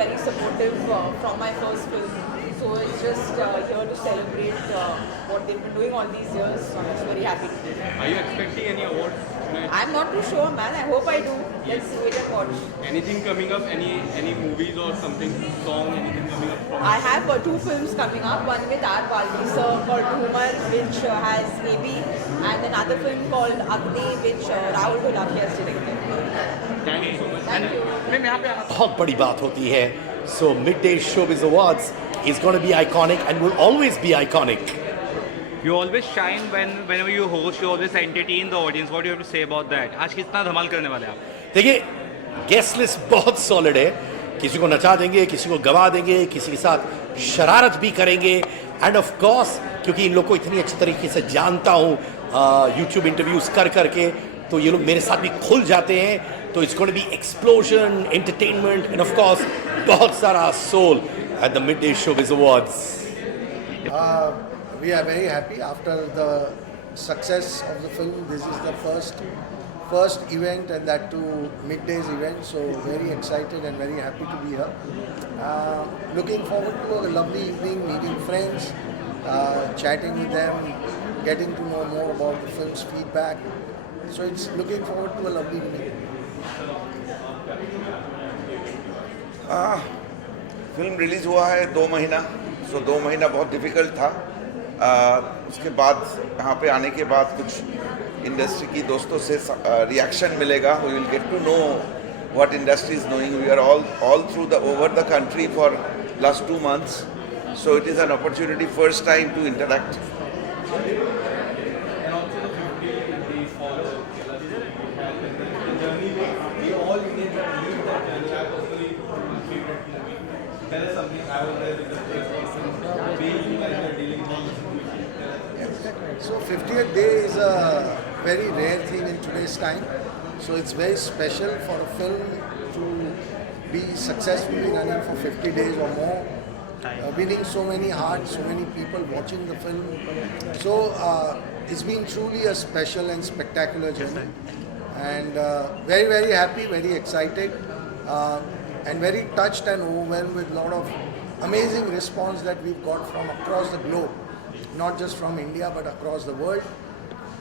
very supportive from my first film. So it's just here to celebrate what they've been doing all these years. So I'm just very happy to be here. Are you expecting any awards tonight? I'm not too sure, man. I hope I do. Let's wait and watch. Anything coming up? Any movies or something? Song? Anything coming up? From I have 2 films coming up. One with R. Baldi sir called Humar, which has AB, and another film called Agni, which Rahul Gulati has directed. Thank you so much. Thank you. बहुत बड़ी बात होती है. So midday showbiz awards is going to be iconic and will always be iconic. You always shine whenever you host. You always entertain the audience. What do you have to say about that? आज कितना धमाल करने वाले हैं आप? देखिए, guest list बहुत solid है. किसी को नचा देंगे, किसी को गवा देंगे, किसी के साथ शरारत भी करेंगे. एंड ऑफ कोर्स क्योंकि इन लोग को इतनी अच्छी तरीके से जानता हूँ यूट्यूब इंटरव्यूज कर करके, तो ये लोग मेरे साथ भी खुल जाते हैं. तो it's going to be explosion, entertainment and of course बहुत सारा soul at the Midday Showbiz Awards. We are very happy after the success of the film. This is the first event, and that too Midday's event. So very excited and very happy to be here. Looking forward to a lovely evening, meeting friends, chatting with them, getting to know more about the film's feedback. So it's looking forward to a lovely evening. Film release हुआ है 2 महीना. सो 2 महीना बहुत difficult था. उसके बाद यहाँ पे आने के बाद कुछ इंडस्ट्री की दोस्तों से रिएक्शन मिलेगा. We will get to know what industry is knowing. We are all through the over the country for last 2 months. So it is an opportunity first time to interact. And also the 50 days follow the journey. We all Indians have lived that journey. I personally favorite movie. Tell us something. I was there with the first person. Being you guys are dealing with this movie. So 50th day is a very rare thing in today's time. So it's very special for a film to be successfully running for 50 days or more, winning so many hearts, so many people watching the film. So it's been truly a special and spectacular journey, and very, very happy, very excited, and very touched and overwhelmed with a lot of amazing response that we've got from across the globe. Not just from India but across the world.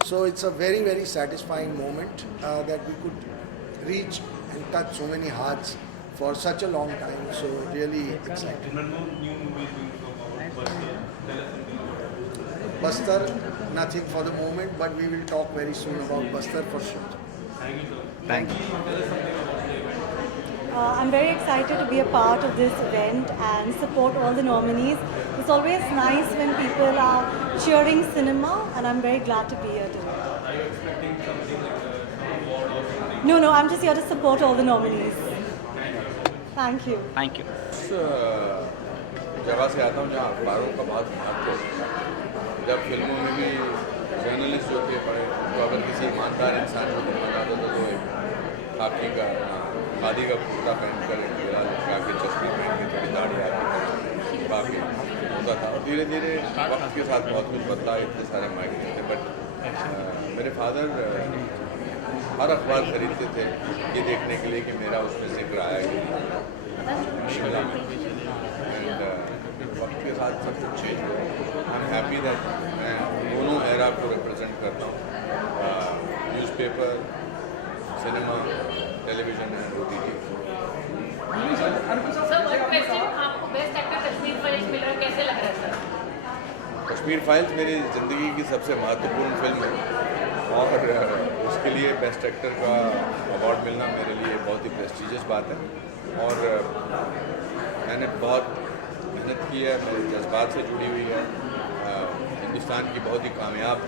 So it's a very, very satisfying moment that we could reach and touch so many hearts for such a long time. So really excited. Remember new movies going to come out. Buster. Tell us something about it. Buster, nothing for the moment, but we will talk very soon about Buster for sure. Thank you, sir. Thank you. Tell us something about the event. I'm very excited to be a part of this event and support all the nominees. It's always nice when people are cheering cinema, and I'm very glad to be here today. Are you expecting something like some award or something? No, I'm just here to support all the nominees. Thank you. Thank you. उस जगह से आता हूँ जहाँ अखबारों का बहुत महत्व है. जब फिल्मों में भी जर्नलिस्ट जो थे पढ़े, तो अगर किसी ईमानदार इंसान को देखना चाहता था तो एक खाकी का खादी का कुर्ता पहन कर एक गिरा लगा के चश्मे पहन के थोड़ी दाढ़ी आती बाकी होता था. और धीरे धीरे वक्त के साथ बहुत कुछ बदला. इतने सारे मायने थे. बट मेरे फादर हर अखबार खरीदते थे ये देखने के लिए कि मेरा उसमें जिक्र आया कि शिमला में. एंड वक्त के साथ सब कुछ चेंज हुआ. आई एम हैप्पी दैट मैं दोनों एरा को रिप्रेजेंट करता हूँ. Newspaper, cinema, television and OTT. Sir one question, आपको बेस्ट एक्टर कश्मीर फाइल्स मिल रहा है, कैसे लग रहा है सर? कश्मीर फाइल्स मेरी ज़िंदगी की सबसे महत्वपूर्ण फिल्म है और उसके लिए बेस्ट एक्टर का अवार्ड मिलना मेरे लिए बहुत ही प्रेस्टिजियस बात है. और मैंने बहुत मेहनत की है, मेरे जज्बात से जुड़ी हुई है. हिंदुस्तान की बहुत ही कामयाब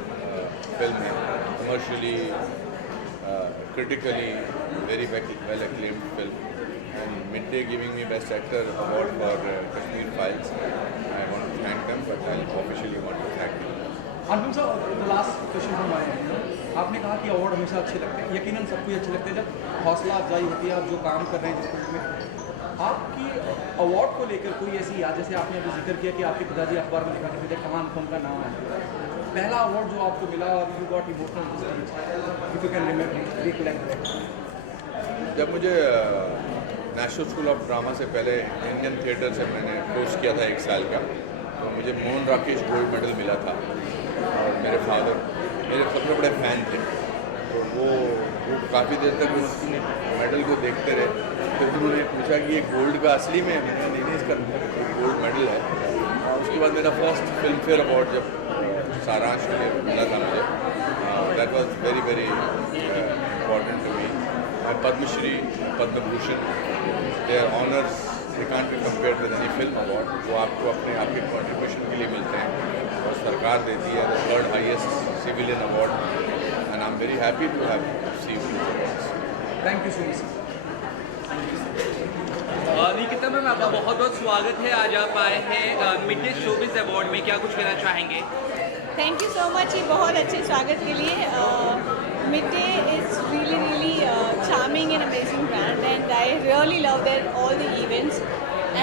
फिल्म है, commercially, critically very well acclaimed film, and Midday giving me best actor award for Kashmir Files. I want to thank them, but I officially want to thank them. Anupam sir, the last question from my and. आपने कहा कि award हमेशा अच्छे लगते हैं. यकीनन सबको अच्छे लगते हैं जब हौसला अफजाई होती है, आप जो काम कर रहे हैं जिस फील्ड में. आपकी अवार्ड को लेकर कोई ऐसी याद, जैसे आपने अभी जिक्र किया कि आपके पिताजी अखबार में लिखा करते थे कहाँ अनुपम का नाम है, पहला अवार्ड जो आपको मिला और you got emotional, if you can recollect. जब मुझे नेशनल स्कूल ऑफ ड्रामा से पहले इंडियन थिएटर से मैंने कोर्स किया था 1 साल का, तो मुझे मोहन राकेश गोल्ड मेडल मिला था और मेरे फादर मेरे सबसे बड़े फ़ैन थे, तो वो काफ़ी देर तक उस मेडल को देखते रहे। फिर उन्होंने पूछा कि ये गोल्ड का असली में है, मैंने नहीं इसका गोल्ड मेडल है। और उसके बाद मेरा फर्स्ट फिल्म फेयर अवार्ड जब सारांश में मिला था मुझे, that was very very important to me. Padmashri, Padma Bhushan, they are honours, they can't be compared with any film award. वो आपको अपने आपके कॉन्ट्रीब्यूशन के लिए मिलते हैं और सरकार देती है the 3rd highest civilian award, and I am very happy to have received this awards. Thank you so much. Nikita ma'am, आपका बहुत बहुत स्वागत है। आज आप आए हैं मिड डे शोबिज अवार्ड में, क्या कुछ कहना चाहेंगे? थैंक यू सो मच ये बहुत अच्छे स्वागत के लिए। Mid day is really charming and amazing brand, and I really love their all the events,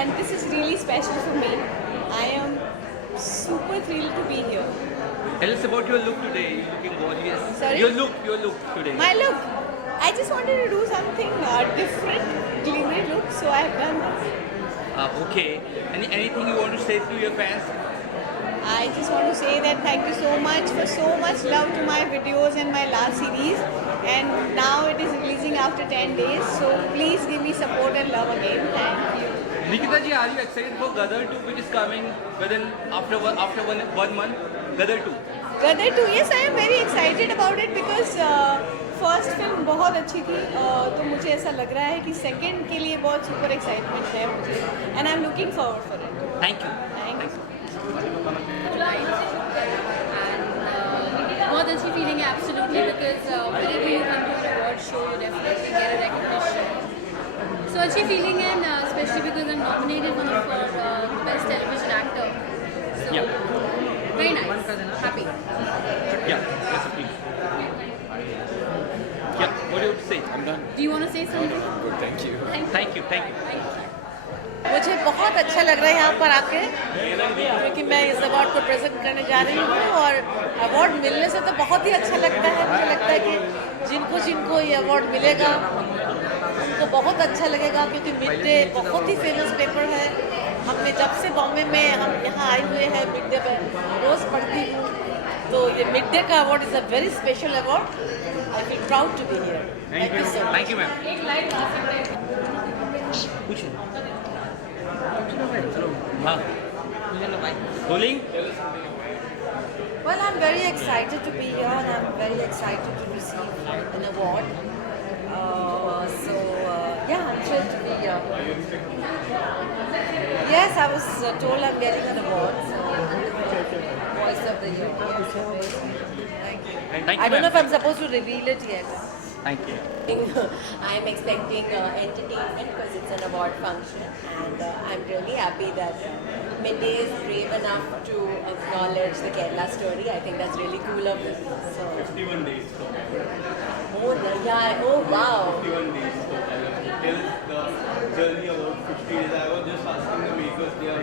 and this is really special for me. I am super thrilled to be here. Tell us about your look today. You're looking gorgeous. Sorry? Your look today. My look, I just wanted to do something different, glimmery look, so I have done this. Okay. Anything you want to say to your fans? I just want to say that thank you so much for so much love to my videos and my last series, and now it is releasing after 10 days, so please give me support and love again. Thank you. Nikita ji, are you excited for Gadar 2, which is coming within after one month? Gadar 2. Gadar 2, yes, I am very excited about it because first film बहुत अच्छी थी, तो मुझे ऐसा लग रहा है कि सेकंड के लिए बहुत सुपर एक्साइटमेंट है मुझे, and I am looking forward for it. Thank you. Thanks. बहुत अच्छी फीलिंग है absolutely, because whenever you come to an award show you definitely get a recognition. So अच्छी फीलिंग है, and especially because I'm nominated for best television actor. So Yeah. very nice, happy. Yeah. Yes, please. Yeah. What do you have to say? I'm done. Do you want to say something? Good, thank you. Thank you. मुझे बहुत अच्छा लग रहा है यहाँ पर आके, क्योंकि मैं इस अवार्ड को प्रेजेंट करने जा रही हूँ, और अवार्ड मिलने से तो बहुत ही अच्छा लगता है। मुझे लगता है कि जिनको ये अवार्ड मिलेगा उनको बहुत अच्छा लगेगा, क्योंकि मिड डे बहुत ही फेमस पेपर है। हमने जब से बॉम्बे में हम यहाँ आए हुए हैं मिड डे पर रोज़ पढ़ती हूँ, तो ये मिड डे का award is a very special award. I feel proud to be here. Thank you so much. Thank you, ma'am. एक लाइन गा सकते हैं? हाँ. Rolling. Well, I'm very excited to be here, and I'm very excited to receive an award. Yeah, I'm thrilled to be here. Yes, I was told I'm getting an award, so Voice of the Year. Thank you. Thank you, I don't know ma'am. if I'm supposed to reveal it yet. Thank you. I'm expecting entertainment because it's an award function, and I'm really happy that Midday is brave enough to acknowledge the Kerala story. I think that's really cool of them. So, 51 days. yeah, oh wow. 51 days. Till the journey about 50 days. I was just asking the makers, they are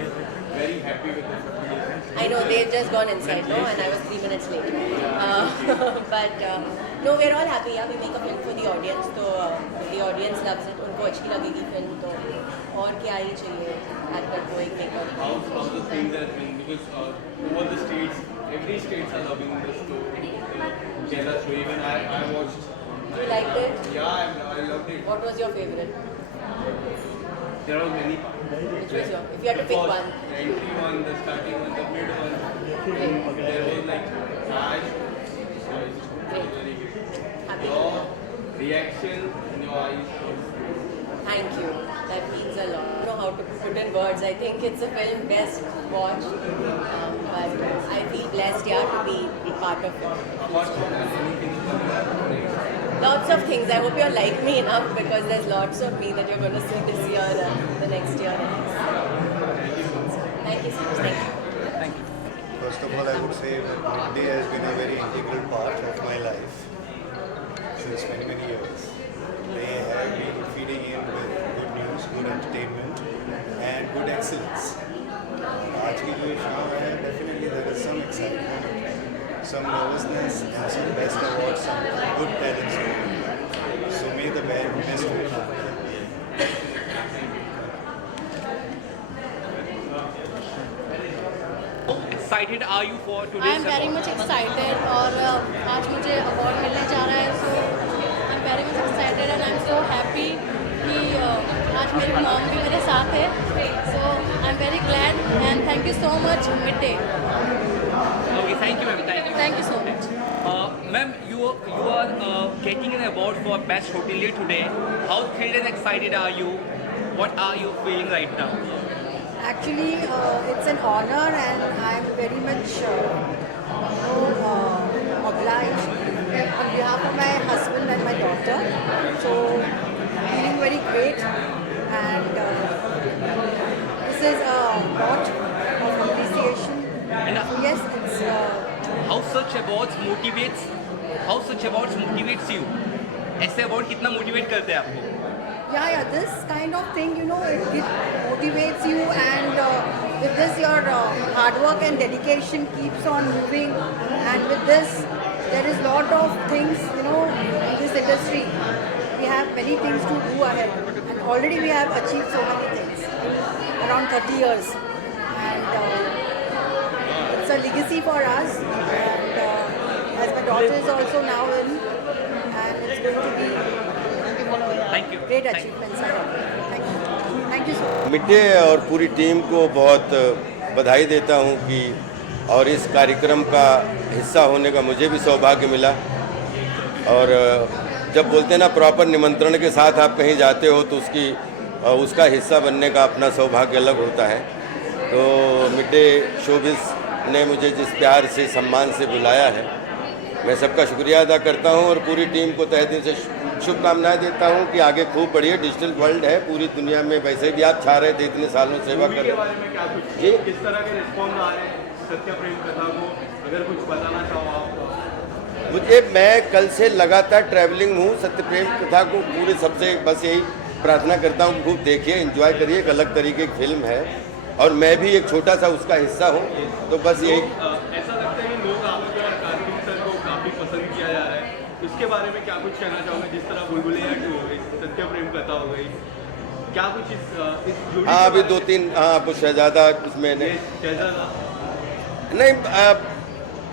very happy with the 50 days. I know they've just gone inside, no, and I was 3 minutes late. But no, we're all happy. Yeah, we make a film for the audience, so the audience loves it. उनको अच्छी लगेगी film, तो और क्या ही चाहिए actor को एक maker. How the things has been, because over the states, every states are loving this story. Kerala show, even I watched. You liked it? Yeah, I loved it. What was your favorite? There are many. Which was your? If you had to pick one. The entry one, the starting one, the mid one. And there was like Raj. So it's very good. Happy. Your reaction in your eyes. Thank you. That means a lot. I don't know how to put in words. I think it's a film best watched. But I feel blessed, yeah, to be part of it. Lots of things. I hope you're like me enough, because there's lots of me that you're going to see this year and the next year. Thank you so much. Thank you. First of all, I would say that Midday has been a very integral part of my life since many, many years. They have been feeding in with good news, good entertainment, and good excellence. आज की जो शाम है, definitely there is some excitement, some nervousness, and some best awards, some good talents. So may the best win. excited are you for I today's am very award? Much excited और आज मुझे award मिलने जा रहा है, so I am very much excited and I am so happy कि आज मेरी मॉम भी मेरे साथ है, so I am very glad and thank you so much mid day, Okay, thank you, ma'am. Thank you. Thank you so much. Ma'am, you are getting an award for best hotelier today. How thrilled and excited are you? What are you feeling right now? Actually, it's an honor and I'm very much obliged on behalf of my husband and my daughter. So, feeling very great and this is a lot of appreciation. And Yes, it's how such awards motivates you? ऐसे award कितना motivate करते हैं आपको? yeah, this kind of thing, you know, it motivates you and with this your hard work and dedication keeps on moving, and with this there is lot of things, you know, in this industry. We have many things to do ahead and already we have achieved so many things in around 30 years and it's a legacy for us and as my daughter is also now in and it's going to be Thank you. great Thank you. achievements ahead. Thank you so much. Mid day और पूरी team को बहुत बधाई देता हूं कि और इस कार्यक्रम का हिस्सा होने का मुझे भी सौभाग्य मिला। और जब बोलते हैं ना प्रॉपर निमंत्रण के साथ आप कहीं जाते हो तो उसका हिस्सा बनने का अपना सौभाग्य अलग होता है। तो मिड डे शोबिज़ ने मुझे जिस प्यार से सम्मान से बुलाया है, मैं सबका शुक्रिया अदा करता हूं और पूरी टीम को तहे दिल से शुभकामनाएं देता हूं कि आगे खूब बढ़िए। डिजिटल वर्ल्ड है पूरी दुनिया में, वैसे भी आप छा रहे थे, इतने सालों सेवा कर रहे हैं। जी, किस तरह के रिस्पॉन्स आ रहे हैं सत्य प्रेम कथा को, अगर कुछ बताना चाहो आप? मैं कल से लगातार ट्रैवलिंग हूँ। सत्य प्रेम कथा को पूरे सबसे बस यही प्रार्थना करता हूँ, खूब देखिए, एंजॉय करिए। एक अलग तरीके की फिल्म है और मैं भी एक छोटा सा उसका हिस्सा हूँ। तो बस यही ऐसा लगता है कि लोग आपको और कार्तिक सर को काफ़ी पसंद किया जा रहा है, इसके बारे में क्या कुछ कहना चाहोगे? जिस तरह बुलबुलिया 2 हो गई, सत्य प्रेम कथा हो गई, क्या कुछ इस जोड़ी हाँ अभी 2-3 कुछ शहजादा उसमें शहजादा नहीं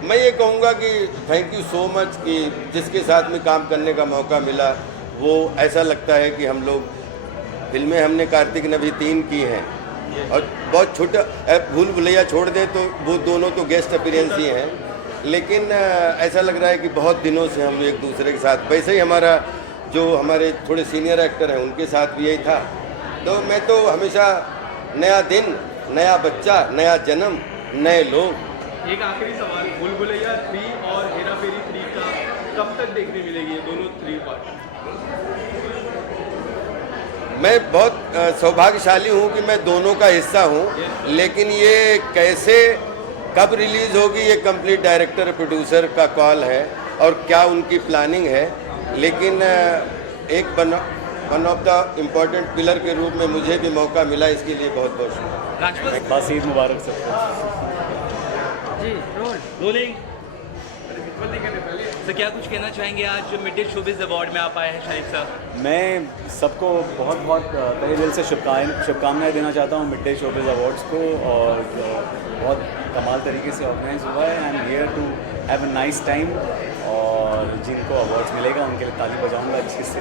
मैं ये कहूँगा कि थैंक यू सो मच कि जिसके साथ में काम करने का मौका मिला वो ऐसा लगता है कि हम लोग फिल्में हमने कार्तिक ने अभी 3 की हैं और बहुत छोटा भूल भुलैया छोड़ दे तो वो दोनों तो गेस्ट अपीयरेंस ही हैं, लेकिन ऐसा लग रहा है कि बहुत दिनों से हम एक दूसरे के साथ, वैसे ही हमारा जो हमारे थोड़े सीनियर एक्टर हैं उनके साथ भी यही था। तो मैं तो हमेशा नया दिन, नया बच्चा, नया जन्म, नए लोग। एक आखिरी सवाल, बुलबुलैया 3 और हेरा फेरी 3 का कब तक देखने मिलेगी ये दोनों 3 पार्ट? मैं बहुत सौभाग्यशाली हूँ कि मैं दोनों का हिस्सा हूँ, लेकिन ये कैसे कब रिलीज़ होगी ये कंप्लीट डायरेक्टर प्रोड्यूसर का कॉल है और क्या उनकी प्लानिंग है, लेकिन एक one of the important pillar के रूप में मुझे भी मौका मिला, इसके लिए बहुत बहुत शुक्रिया। बस ईद मुबारक सबको। जी रोलिंग। तो क्या कुछ कहना चाहेंगे आज जो मिड डे शोबिज़ अवार्ड में आप आए हैं शाहिद साहब? मैं सबको बहुत बहुत तहे दिल से शुभकामनाएं देना चाहता हूँ मिड डे शोबिज़ अवार्ड्स को, और बहुत कमाल तरीके से ऑर्गेनाइज हुआ है। I am here to have a nice time और जिनको अवार्ड्स मिलेगा उनके लिए ताली बजाऊंगा अच्छे से।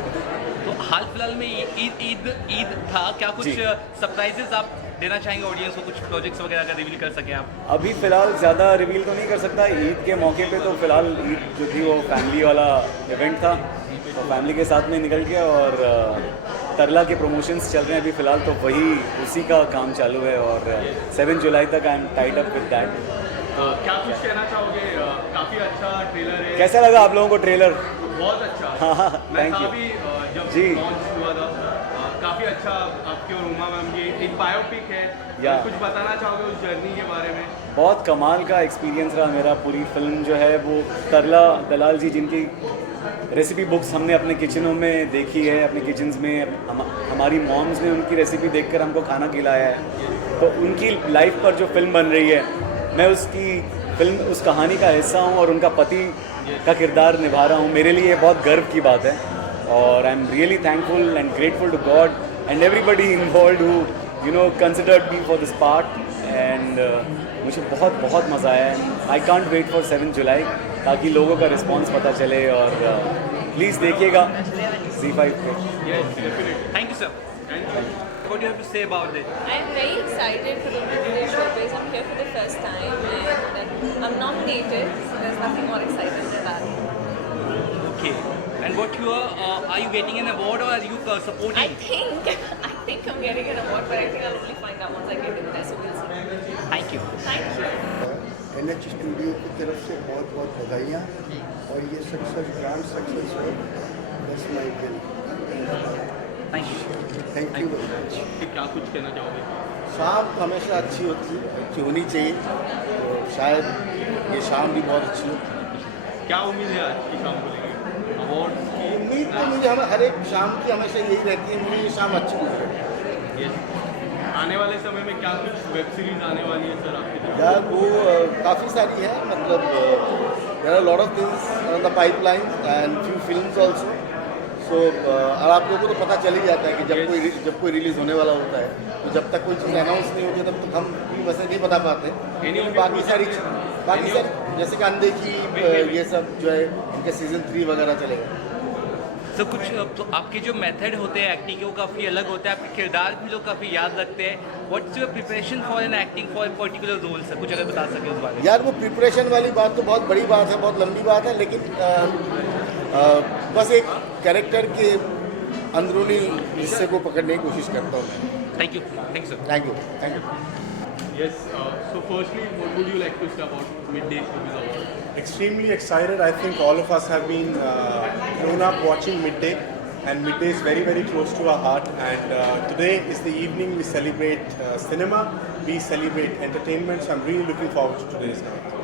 तो हाल फिलहाल में ईद था, क्या कुछ सरप्राइजेस आप देना चाहेंगे ऑडियंस को, कुछ प्रोजेक्ट्स वगैरह का रिवील कर सकें आप? अभी फ़िलहाल ज़्यादा रिवील तो नहीं कर सकता ईद के मौके पे, तो फ़िलहाल ईद जो थी वो फैमिली वाला इवेंट था, तो फैमिली के साथ में निकल गया। और तरला के प्रमोशंस चल रहे हैं अभी फ़िलहाल, तो वही उसी का काम चालू है और 7 जुलाई तक I am tied up with that. क्या कुछ कहना चाहोगे? काफ़ी अच्छा ट्रेलर है। कैसा लगा आप लोगों को ट्रेलर? बहुत अच्छा। हाँ मैं थैंक यू अभी जब जी। लॉन्च हुआ था काफ़ी अच्छा, आपकी और उमा मैम की एक बायोपिक है, कुछ बताना चाहोगे उस जर्नी के बारे में? बहुत कमाल का एक्सपीरियंस रहा मेरा। पूरी फिल्म जो है वो तरला दलाल जी जिनकी रेसिपी बुक्स हमने अपने किचनों में देखी है, अपने किचन्स में हमारी मॉम्स ने उनकी रेसिपी देखकर हमको खाना खिलाया है, तो उनकी लाइफ पर जो फिल्म बन रही है मैं उसकी फिल्म उस कहानी का हिस्सा हूँ और उनका पति का किरदार निभा रहा हूँ। मेरे लिए बहुत गर्व की बात है और I am really thankful and grateful to God and everybody involved who considered me for this part, and and मुझे बहुत बहुत मज़ा आया है. आई कांट वेट फॉर 7 जुलाई ताकि लोगों का रिस्पॉन्स पता चले और प्लीज़ देखिएगा Z5 पे. Thank you, sir. What do you have to say about it? I'm very excited for the Midday Showbiz. I'm here for the first time and I'm nominated, so there's nothing more exciting than that. Okay. And what are you getting an award or are you supporting? I think I'm getting an award, but I think I'll only find out once I get in there, so we'll see. Thank you. Thank you. NH studio की तरफ से बहुत बहुत बधाइयाँ और ये success grand success हो. बस my will. Thank you. Thank you very much. क्या कुछ कहना चाहोगे? शाम हमेशा अच्छी होनी चाहिए, तो शायद ये शाम भी बहुत अच्छी हो. क्या उम्मीद है आज की शाम को लेकर? अवार्ड की उम्मीद तो मुझे हर एक शाम की हमेशा यही रहती है, मुझे ये शाम अच्छी लगी. आने वाले समय में क्या कुछ वेब सीरीज आने वाली है सर आपकी तरफ? यार वो काफ़ी सारी है, मतलब there are lot of things on the pipeline and few films also. So और आप लोगों को तो पता चल ही जाता है कि जब कोई रिलीज़ होने वाला होता है, तो जब तक कोई चीज़ अनाउंस नहीं होती तब तक हम भी वैसे नहीं बता पाते. बाकी सारी जैसे कि अनदेखी ये सब जो है उनके सीज़न 3 वगैरह चलेगा. तो कुछ तो आपके जो मेथड होते हैं एक्टिंग के वो काफ़ी अलग होते हैं, आपके किरदार भी लोग काफ़ी याद रखते हैं. What's your preparation for an acting for a particular role sir, कुछ अगर बता सके उस बारे में? यार वो प्रिपरेशन वाली बात तो बहुत बड़ी बात है, बहुत लंबी बात है, लेकिन बस एक कैरेक्टर के अंदरूनी हिस्से को पकड़ने की कोशिश करता हूँ. Thank you sir. Thank you. Yes. So firstly, what would you like to say about Midday Showbiz Award? Extremely excited. I think all of us have been grown up watching Midday, and Midday is very, very close to our heart. And today is the evening we celebrate cinema, we celebrate entertainment. So I'm really looking forward to today's night.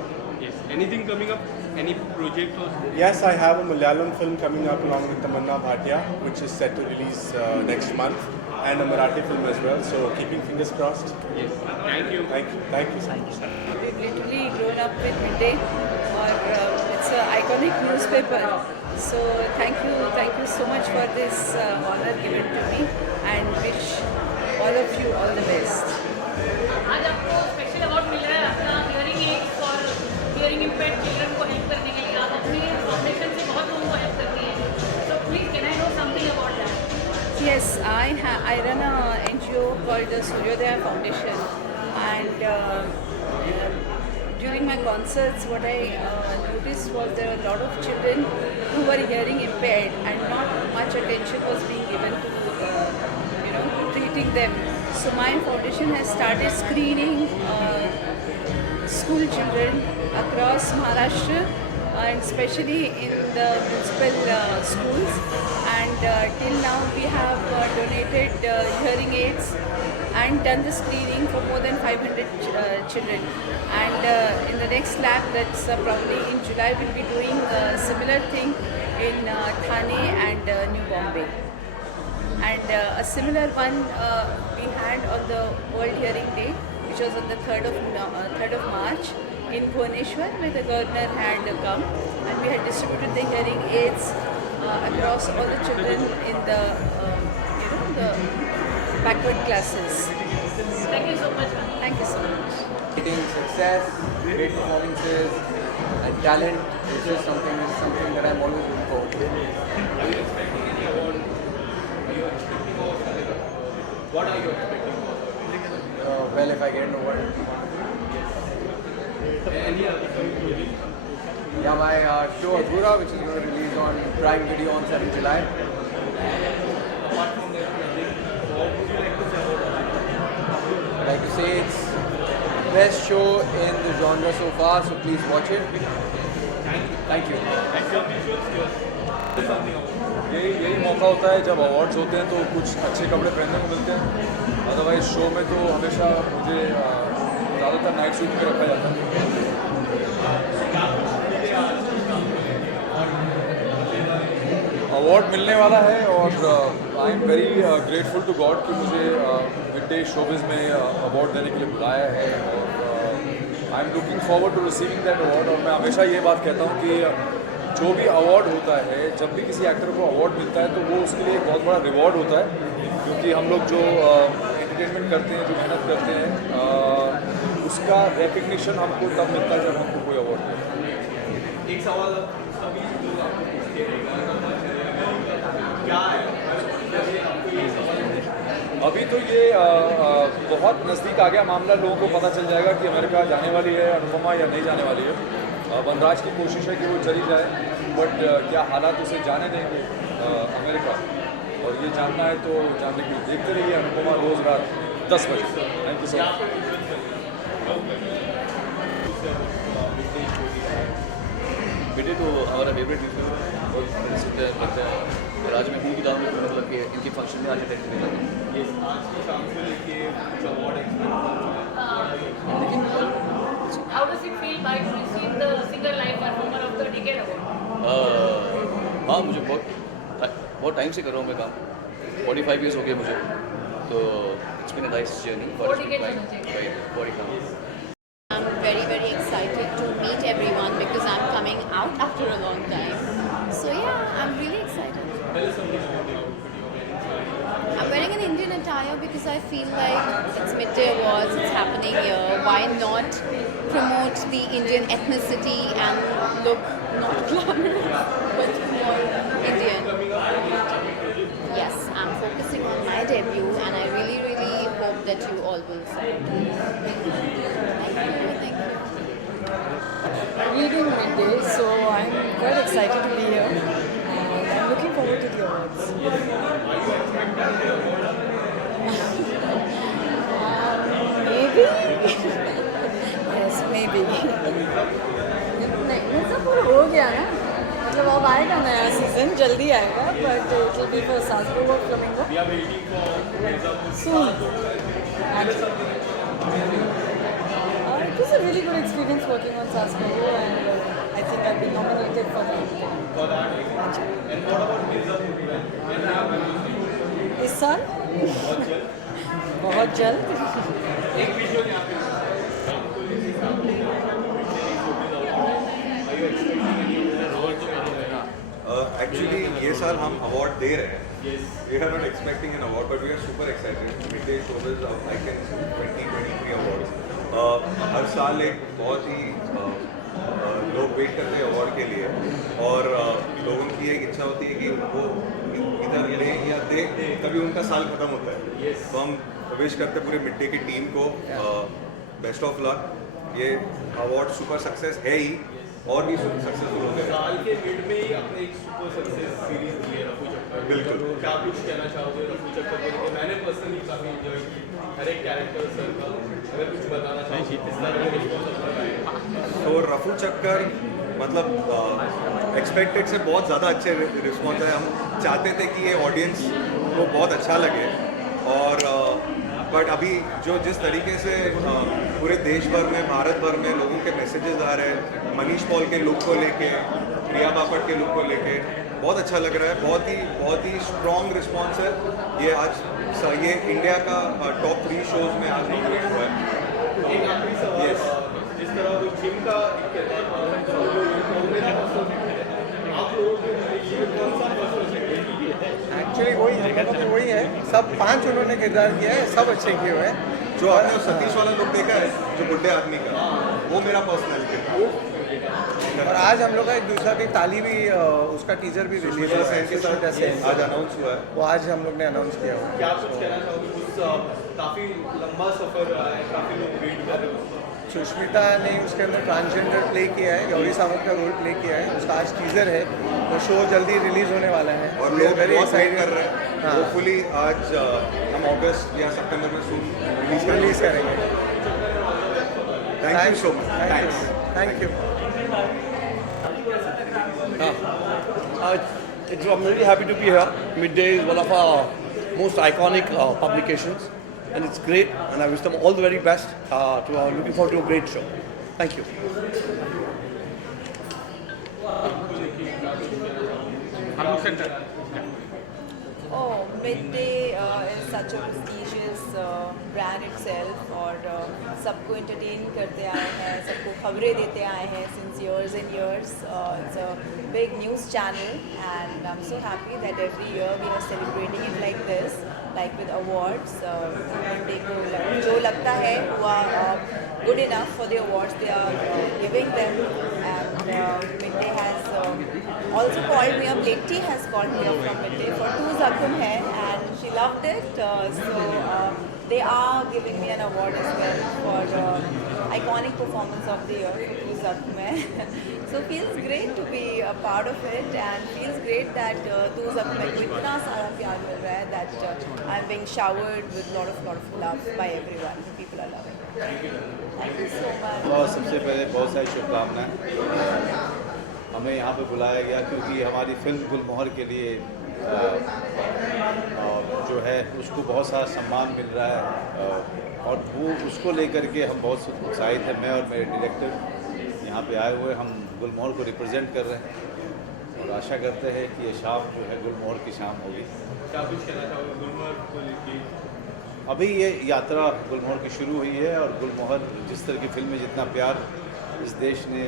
Yes. Anything coming up? Any project or? Yes, I have a Malayalam film coming up along with Tamanna Bhatia, which is set to release next month, and a Marathi film as well. So keeping fingers crossed. Yes. Thank you. Thank you so much. We've literally grown up with Midday, or it's an iconic newspaper. So thank you so much for this honor given to me, and wish all of you all the best. आज आपको special award मिल रहा है अपना hearing aids और hearing impaired children को help करने के लिए. आप अपनी फाउंडेशन से बहुत लोगों को हेल्प करती है. So please can I know something about that? Yes, I run a NGO called the Suryodaya Foundation, and during my concerts, what I noticed was there were a lot of children who were hearing impaired, and not much attention was being given to treating them. So my foundation has started screening school children across Maharashtra, and especially in the municipal schools. And till now we have donated hearing aids and done the screening for more than 500 children. And in the next lab, that's probably in July, we'll be doing a similar thing in Thane and New Bombay. And a similar one we had on the World Hearing Day, which was on the 3rd of March in Bhubaneswar, where the governor had come, and we had distributed the hearing aids across all the children in the the backward classes. Thank you so much. Thank you so much. Success, great performances, and talent is just something that I'm always looking forward to. Are you expecting any award? Are you expecting award? What are you expecting? Well, if I get an award. Any other project? Yeah, my show Adhura, which is going to release on Prime Video on 7 July. Apart from that, what would you like to say about it? I'd like to say it's the best show in the genre so far, so please watch it. Thank you. यही मौका होता है जब awards होते हैं तो कुछ अच्छे कपड़े पहनने को मिलते हैं. अदरवाइज शो में तो हमेशा मुझे ज़्यादातर नाइट सूट में रखा जाता है. अवार्ड मिलने वाला है और I am very grateful to God कि मुझे मिडडे शोबिज़ में अवार्ड देने के लिए बुलाया है. और I am looking forward to receiving that award. और मैं हमेशा ये बात कहता हूँ कि जो भी अवार्ड होता है, जब भी किसी एक्टर को अवार्ड मिलता है तो वो उसके लिए एक बहुत बड़ा रिवॉर्ड होता है, क्योंकि हम लोग जो एंटरटेनमेंट करते हैं, जो मेहनत करते हैं, उसका रिकग्निशन हमको तब मिलता है जब हमको कोई अवार्ड मिलता है। एक सवाल सभी लोग आपको पूछते रहेगा क्या है अभी तो ये बहुत नज़दीक आ गया मामला, लोगों को पता चल जाएगा कि अमेरिका जाने वाली है अनुपमा या नहीं जाने वाली है। वनराज की कोशिश है कि वो चली जाए, बट क्या हालात उसे जाने देंगे अमेरिका, और ये जानना है तो जानने के लिए देखते रहिए अनुपमा रोज़ रात 10 बजे। Thank you so much. बेटे तो हमारा फेवरेट बहुत प्रसिद्ध है, लगता है राज में की दाम में मतलब कि इनके फंक्शन में आज अटेंड करने लगे। How does it feel by to receive the Singer Live Performer of the Decade Award? हाँ, मुझे बहुत टाइम से कर रहा हूँ मैं काम, 45 years हो गए मुझे, तो it's been a nice journey. 4 decades होना चाहिए। I'm very excited to meet everyone because I'm coming out after a long time. So yeah, I'm really excited. I'm wearing an Indian attire because I feel like it's Midday Awards, it's happening here. Why not promote the Indian ethnicity and look not glamorous but more Indian? Yes, I'm focusing on my debut and I really hope that you all will support me. Thank you. Reading Midday, so I'm quite excited to be here and I'm looking forward to the awards. Maybe? Yes, maybe. नहीं मिर्ज़ापुर हो गया ना, मतलब अब आएगा नया season, जल्दी आएगा, but it will be for Salzburg or Flamingo. Soon. It was a really good experience working on Salzburg and I think I've been nominated for that. And what about Mirzapur? इस साल बहुत जल्द। एक visual यहाँ पे actually ये साल हम अवार्ड दे रहे हैं। We are not expecting an award, but we are super excited. Midday showbiz I can 2023 awards. हर साल एक बहुत ही लोग वेट करते हैं अवार्ड के लिए और लोगों की एक इच्छा होती है कि वो इधर ले या दे, तभी उनका साल खत्म होता है। तो हम विश करते हैं पूरे मिडडे की टीम को बेस्ट ऑफ लक। ये अवार्ड सुपर सक्सेस है ही और भी सक्सेसफुल हो गए। साल के मिड में ही आपने एक सुपर सक्सेस सीरीज दी है रफू चक्कर। बिल्कुल। क्या कुछ कहना चाहोगे रफू चक्कर को लेकर? मैंने पर्सनली काफ़ी एंजॉय की हर एक कैरेक्टर सर का, अगर कुछ बताना चाहिए इस तरह का रिस्पॉन्स अच्छा रहा। तो रफू चक्कर मतलब एक्सपेक्टेड से बहुत ज़्यादा अच्छे रिस्पॉन्स है। हम चाहते थे कि ये ऑडियंस को बहुत अच्छा लगे और बट अभी जो जिस तरीके से पूरे देश भर में भारत भर में लोगों के मैसेजेस आ रहे हैं, मनीष पॉल के लुक को लेके, प्रिया बापट के लुक को लेके बहुत अच्छा लग रहा है। बहुत ही स्ट्रॉन्ग रिस्पॉन्स है। ये आज ये इंडिया का टॉप 3 शोज में आज नॉमिनेट हुआ है। एक आखिरी सवाल, जिस तरह वो जिम का एक्चुअली वही है, सब 5 उन्होंने किरदार किया है, सब अच्छे किए हुए हैं। जो आपने सतीश वाला लुक देखा है जो बुढ़े आदमी का, वो मेरा पर्सनल है। और आज हम लोग का एक दूसरा की ताली भी उसका टीजर भी रिलीज हुआ है के साथ आज अनाउंस हुआ है। वो आज हम लोग ने अनाउंस किया हुआ है। क्या कुछ कहना चाहोगे? कुछ काफ़ी लंबा सफ़र रहा है, काफ़ी लोग वेट कर रहे हो। सुष्मिता ने उसके अंदर ट्रांसजेंडर प्ले किया है, गौरी सावंत का रोल प्ले किया है, उसका आज टीजर है, तो शो जल्दी रिलीज होने वाला है और लोग वेरी एक्साइटेड कर रहे हैं। होपफुली आज हम अगस्त या सितंबर में रिलीज करेंगे। Thank you so much. Thank you. I'm really happy to be here. Midday is one of our most iconic publications, and it's great. And I wish them all the very best. Looking forward to a great show. Thank you. Oh, Midday is such a prestigious brand itself और सबको entertain करते आए हैं, सबको खबरें देते आए हैं since years and years. It's a big news channel and I'm so happy that every year we are celebrating it like this. like with awards. Midday को जो लगता है हुआ good enough for the awards they are giving them, and Midday has also called me up. Letty has called me up from Midday for Tu Zakhum Hai, and she loved it. They are giving me an award as well for iconic performance of the year for Tu Zakhum Hai. So feels great to be a part of it, and feels great that Tu Zakhum Hai को इतना सारा प्यार मिल रहा है, that I'm being showered with lot of love by everyone. People are loving it. Thank you so much. और सबसे पहले बहुत सारी शुभकामनाएं। हमें यहाँ पे बुलाया गया क्योंकि हमारी फिल्म गुलमोहर के लिए जो है उसको बहुत सारा सम्मान मिल रहा है, और वो उसको लेकर के हम बहुत उत्साहित हैं। मैं और मेरे डायरेक्टर यहाँ पे आए हुए, हम गुलमोहर को रिप्रेजेंट कर रहे हैं और आशा करते हैं कि ये शाम जो है गुलमोहर की शाम होगी। क्या कुछ कहना चाहोगे गुलमोहर को लेके? अभी ये यात्रा गुलमोहर की शुरू हुई है, और गुलमोहर जिस तरह की फिल्म में जितना प्यार इस देश ने,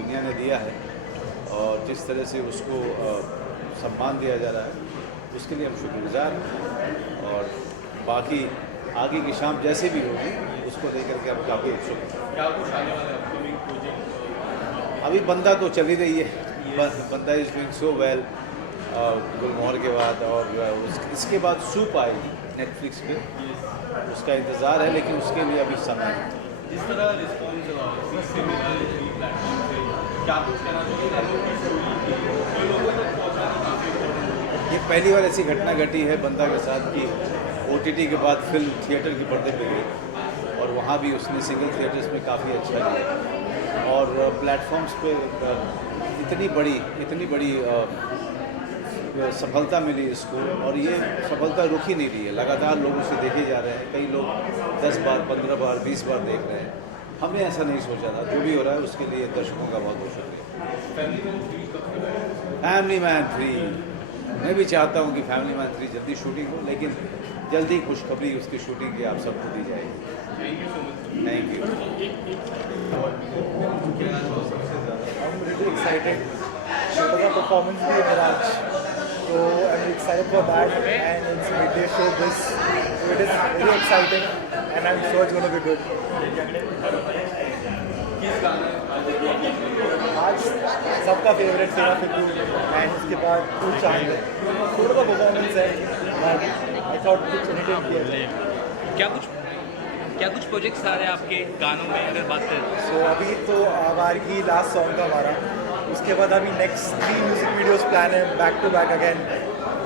दुनिया ने दिया है, और जिस तरह से उसको सम्मान दिया जा रहा है, उसके लिए हम शुक्रगुजार हैं। और बाकी आगे की शाम जैसे भी होगी उसको लेकर के हम काफ़ी उत्सुक हैं। क्या कुछ आने वाला है अपकमिंग प्रोजेक्ट? अभी बंदा तो चल ही रही है, बंदा इज़ डूइंग सो वेल गुलमोहर के बाद, और इसके बाद सूप आएगी नेटफ्लिक्स पे, उसका इंतज़ार है, लेकिन उसके लिए अभी समय है। जिस तरह रिस्पॉन्स इससे मिला है प्लेटफॉर्म से, क्या कुछ कहना चाहिए लोगों तक पहुँचाना काफ़ी इम्पोर्टेंट है? ये पहली बार ऐसी घटना घटी है बंदा के साथ कि OTT के बाद फिल्म थिएटर के पर्दे पे गई, और वहाँ भी उसने सिंगल थिएटर्स में काफ़ी अच्छा किया, और प्लेटफॉर्म्स पे इतनी बड़ी सफलता मिली इसको, और ये सफलता रुक ही नहीं रही है, लगातार लोग उसे देखे जा रहे हैं। कई लोग 10 बार, 15 बार, 20 बार देख रहे हैं। हमने ऐसा नहीं सोचा था। जो भी हो रहा है उसके लिए दर्शकों का बहुत बहुत शुक्रिया। फैमिली मैन 3, मैं भी चाहता हूँ कि फैमिली मैन 3 जल्दी शूटिंग हो, लेकिन जल्दी खुशखबरी उसकी शूटिंग की आप सबको दी जाएगी। Thank you. एक्साइटेड, छोटा सा परफॉर्मेंस भी है मेरा आज, so I'm excited for that, and it's midday show this, so it is very exciting, and I'm sure it's going to be good. आज सबका फेवरेट तेरा फिक्रू, एंड उसके बाद तू चांद है, थोड़ा सा परफॉर्मेंस है, बट आई थॉट कुछ एडिट किया जाए। क्या कुछ प्रोजेक्ट्स आ रहे हैं आपके गानों में अगर बात करें? सो अभी तो आवारगी लास्ट सॉन्ग था हमारा, उसके बाद अभी नेक्स्ट 3 म्यूजिक वीडियोस प्लान है बैक टू बैक अगेन।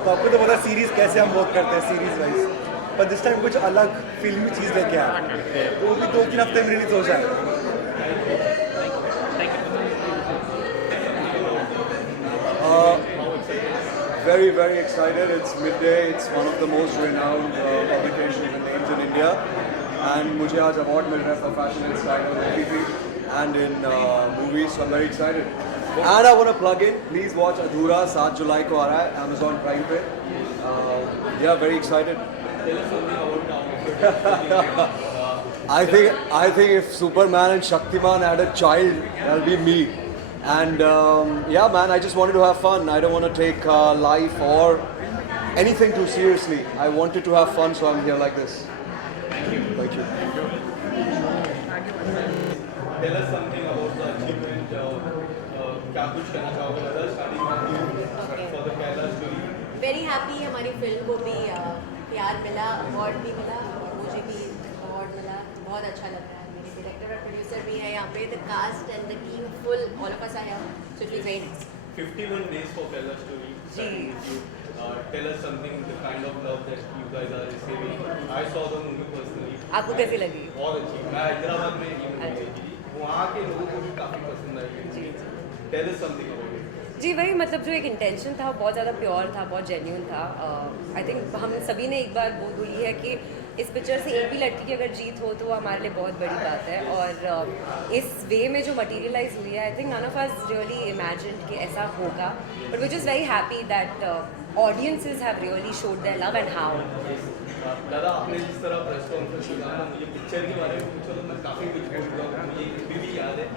तो आपको तो पता सीरीज़ कैसे हम वर्क करते हैं सीरीज़ वाइज, पर दिस टाइम कुछ अलग फिल्मी चीज़ लेके आए, तो वो भी 2-3 हफ्ते में रिलीज हो जाए। Very, very excited. It's Midday. It's one of the most renowned publications and names in India. And मुझे आज award मिल रहा है for fashion and style on OTT and in movies. So I'm very excited. And I want to plug in. Please watch Adhura. 7 जुलाई को आ रहा है Amazon Prime पे. Yeah, very excited. I think if Superman and Shaktiman had a child, that'll be me. And yeah, man, I just wanted to have fun. I don't want to take life or anything too seriously. I wanted to have fun, so I'm here like this. Thank you. Tell us something about the achievement. क्या कुछ कहना चाहोगे? Starting for the Kerala story. Very happy हमारी film को भी प्यार मिला, award भी मिला, और मुझे भी अवार्ड मिला। बहुत अच्छा लग रहा है। मेरे डायरेक्टर और प्रोड्यूसर भी है यहाँ पे, the cast and the team full, all of us are here, so it was very nice. 51 days for Kerala story. Starting with you. Tell us something, the kind of love that you guys are receiving. I saw the movie personally. आपको कैसी लगी? बहुत अच्छी। मैं हैदराबाद में ये movie देखी थी, वहाँ के लोगों को भी काफ़ी पसंद आई। Tell us something about it. जी वही, मतलब जो एक इंटेंशन था वो बहुत ज़्यादा प्योर था, बहुत जेन्यून था। आई थिंक हम सभी ने एक बार बोली है कि इस पिक्चर से एक भी लड़की की अगर जीत हो तो वो हमारे लिए बहुत बड़ी बात है, और इस वे में जो मटीरियलाइज हुई है, I think none of us really imagined कि ऐसा होगा, but which is very happy that audiences have really showed their love and how. दादा, आपने जिस तरह प्रेस कॉन्फ्रेंस में कहा, मुझे पिक्चर के बारे में पूछा तो मैं काफ़ी कुछ बोल रहा हूँ, मुझे अभी भी याद है।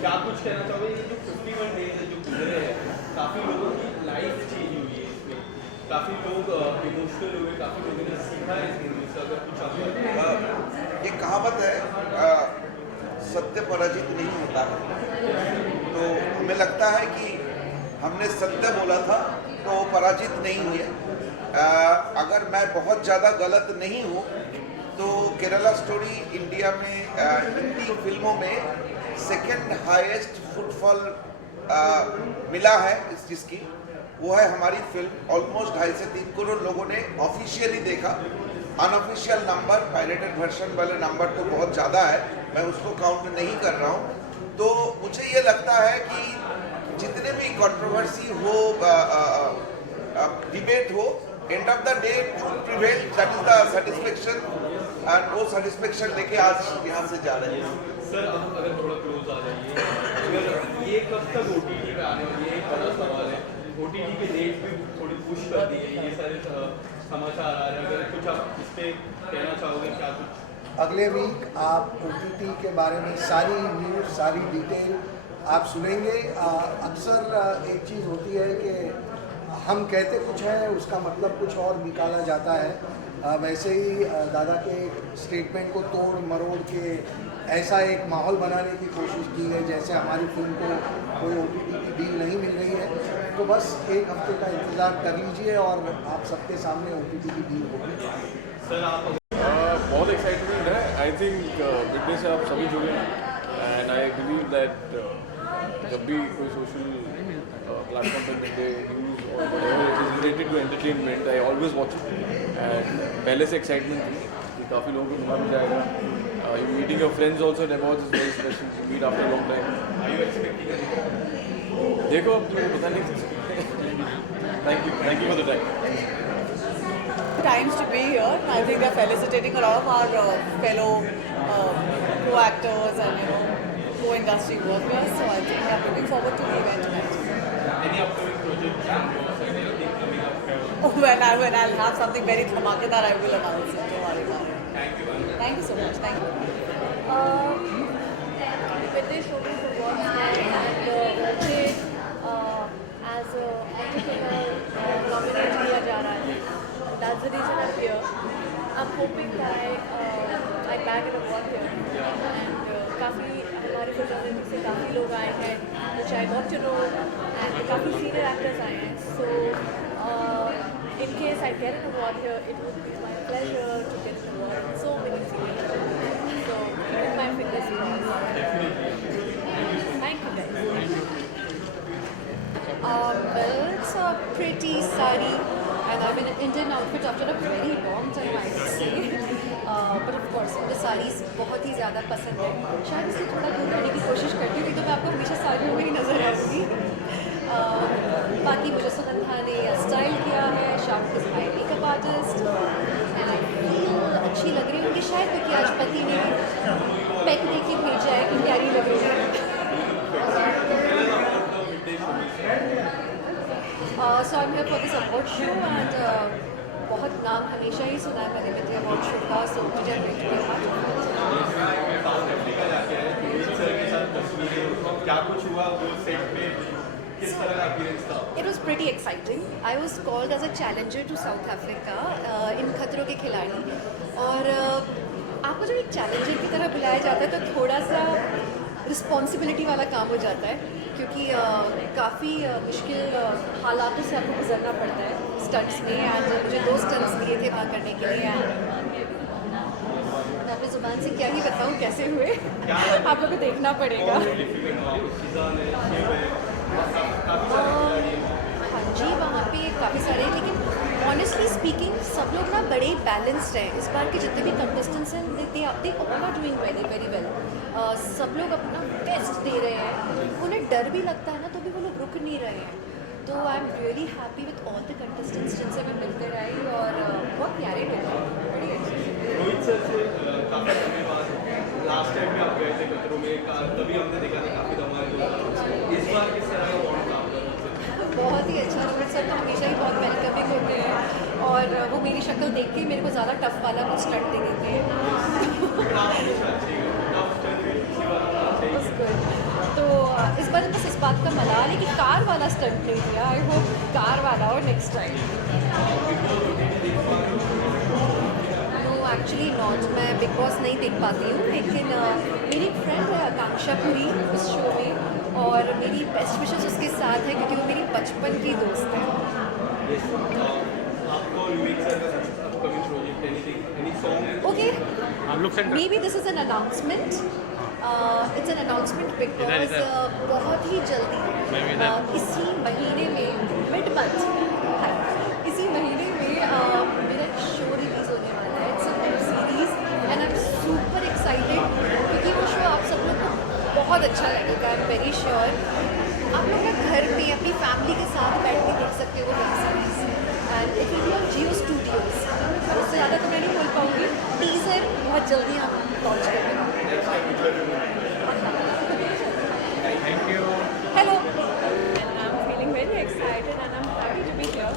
क्या कुछ कहना चाहोगे? ये जो 51 डेज जो गुजरे हैं, काफ़ी लोगों की लाइफ चेंज हुई है इसमें, काफ़ी लोग इमोशनल हुए, काफ़ी लोगों ने सीखा है इस मूवी से, अगर कुछ आप ये कहावत है सत्य पराजित नहीं होता है। तो हमें लगता है कि हमने सत्य बोला था तो पराजित नहीं हुए। अगर मैं बहुत ज़्यादा गलत नहीं हूँ तो केरला स्टोरी इंडिया में हिंदी फिल्मों में सेकंड हाईएस्ट फुटफॉल मिला है इस चीज़ की, वो है हमारी फिल्म। ऑलमोस्ट 2.5 से 3 करोड़ लोगों ने ऑफिशियली देखा। अनऑफिशियल नंबर, पायरेटेड वर्जन वाले नंबर तो बहुत ज़्यादा है, मैं उसको काउंट नहीं कर रहा हूँ। तो मुझे ये लगता है कि जितने भी कंट्रोवर्सी हो, डिबेट हो, end of the day truth prevail, that is the satisfaction, and वो सेटिस्फेक्शन लेके आज यहाँ से जा रहे हैं। सर अब अगर थोड़ा क्लोज आ जाइए, अगर ये कब तक OTT पे आने वाली है, एक बड़ा सवाल है। OTT के डेट भी थोड़ी पुश कर दी है, ये सारे समाचार आ रहे हैं, अगर कुछ आप इस पर कहना चाहोगे क्या कुछ? अगले वीक आप OTT के बारे में सारी न्यूज़, सारी डिटेल आप सुनेंगे। अक्सर एक चीज़ होती है कि हम कहते कुछ है, उसका मतलब कुछ और निकाला जाता है। वैसे ही दादा के स्टेटमेंट को तोड़ मरोड़ के ऐसा एक माहौल बनाने की कोशिश की है जैसे हमारी फिल्म को कोई OTT की डील नहीं मिल रही है। तो बस एक हफ्ते का इंतज़ार कर लीजिए और आप सबके सामने OTT की डील होगी। सर आप बहुत एक्साइटमेंट है। आई थिंक मिडडे से आप सभी जुड़े हैं एंड आई बिलीव दैट जब भी कोई सोशल प्लेटफॉर्म पर मिडडे न्यूज़ और it is related to entertainment, I always watch it and पहले से एक्साइटमेंट थी कि काफ़ी लोगों को मौका मिल जाएगा। You meeting your friends also is very special to meet after long time. देखो अब तुम्हें पता नहीं। Thank you for the time. Times to be here. I think they're felicitating a lot of our fellow co-actors and co-industry workers. So I think I'm looking forward to the event tonight. Any upcoming projects coming up? Oh, when I'll have something very dhamakedar, I will announce it. Don't worry about it. Thank you. Thank you so much. Thank you. Midday Showbiz Awards and मुझे as a entrepreneur nominate किया जा रहा है. That's the reason I'm here. I'm hoping that I bag an award here. And काफ़ी हमारे fraternity से काफ़ी लोग आए हैं which I got to know, and काफ़ी senior actors आए हैं. So in case I get an award here, it would be my pleasure to get an award with so many senior actors. So keep my fingers crossed. Thank you guys. Well, it's a pretty sari, and I'm in an Indian outfit after a very long time, I would say. But of course, मुझे sarees बहुत ही ज़्यादा पसंद है। शायद इसलिए थोड़ा दूर रहने की कोशिश करती हूँ, तो मैं आपको हमेशा साड़ियों में ही नजर आऊँगी। बाकी मुझे सुनंदा ने स्टाइल किया है, sharp is my makeup artist, and I feel अच्छी लग रही हूँ कि शायद क्योंकि आज पति ने पैक दे के भेजा है कि प्यारी लग रही है। So I'm here for this award show and बहुत नाम हमेशा ही सुना है मैंने मिडडे अवार्ड शो का, so मुझे क्या कुछ हुआ वो सेट पे, किस तरह का एक्सपीरियंस था? It was pretty exciting. I was called as a challenger to South Africa in खतरों के खिलाड़ी, और आपको जब एक चैलेंजर की तरह बुलाया जाता है तो थोड़ा सा रिस्पॉन्सिबिलिटी वाला काम हो जाता है, क्योंकि काफ़ी मुश्किल हालातों से आपको गुजरना पड़ता है स्टंट्स में। एंड मुझे 2 स्टंट्स दिए थे वहाँ करने के लिए, मैं अपनी ज़ुबान से क्या ही बताऊँ कैसे हुए, आप लोगों को देखना पड़ेगा। हाँ जी, वहाँ पे काफ़ी सारे, लेकिन ऑनेस्टली स्पीकिंग सब लोग ना बड़े बैलेंस्ड हैं। इस बार के जितने भी कंटेस्टेंट्स हैं they all are doing very very well. सब लोग अपना बेस्ट दे रहे हैं, उन्हें डर भी लगता है ना तो भी वो लोग रुक नहीं रहे हैं। तो आई am really happy with all the contestants जिनसे मैं मिलते रही, और बहुत प्यारे लोग हैं, बड़ी अच्छी। रोहित सर से काफ़ी समय बाद लास्ट टाइम भी आप गए थे खतरों में, तभी हमने देखा था काफ़ी धमाल। इस बार किस तरह का बॉन्ड था आपका? बहुत ही अच्छा। रोहित सर तो हमेशा ही बहुत वेलकमिंग होते हैं, और वो मेरी शक्ल देख के मेरे को ज़्यादा टफ वाला कुछ स्टंट दे देते हैं। तो इस बार बस इस बात का मलाल है कि कार वाला स्टंट नहीं दिया। आई होप कार वाला और नेक्स्ट टाइम। एक्चुअली नॉट, मैं बिग बॉस नहीं देख पाती हूँ, लेकिन मेरी एक फ्रेंड है आकांक्षा पुरी उस शो में, और मेरी बेस्ट विशेस उसके साथ है क्योंकि वो मेरी बचपन की दोस्त है। Okay, maybe this is an announcement. It's an announcement because बहुत ही जल्दी इसी महीने में मिड मंथ इसी महीने में मेरा शो रिलीज होने वाला है। It's a web series and I am super excited क्योंकि वो शो आप सब लोग को बहुत अच्छा लगेगा। आई एम वेरी श्योर आप लोग घर में अपनी फैमिली के साथ बैठ के देख सकते हो वो web series, and it will be on Jio studios. उससे ज़्यादा तो मैं नहीं बोल पाऊँगी, टीजर बहुत जल्दी हम लॉन्च करेंगे। Hello. And I'm feeling very excited and I'm happy to be here.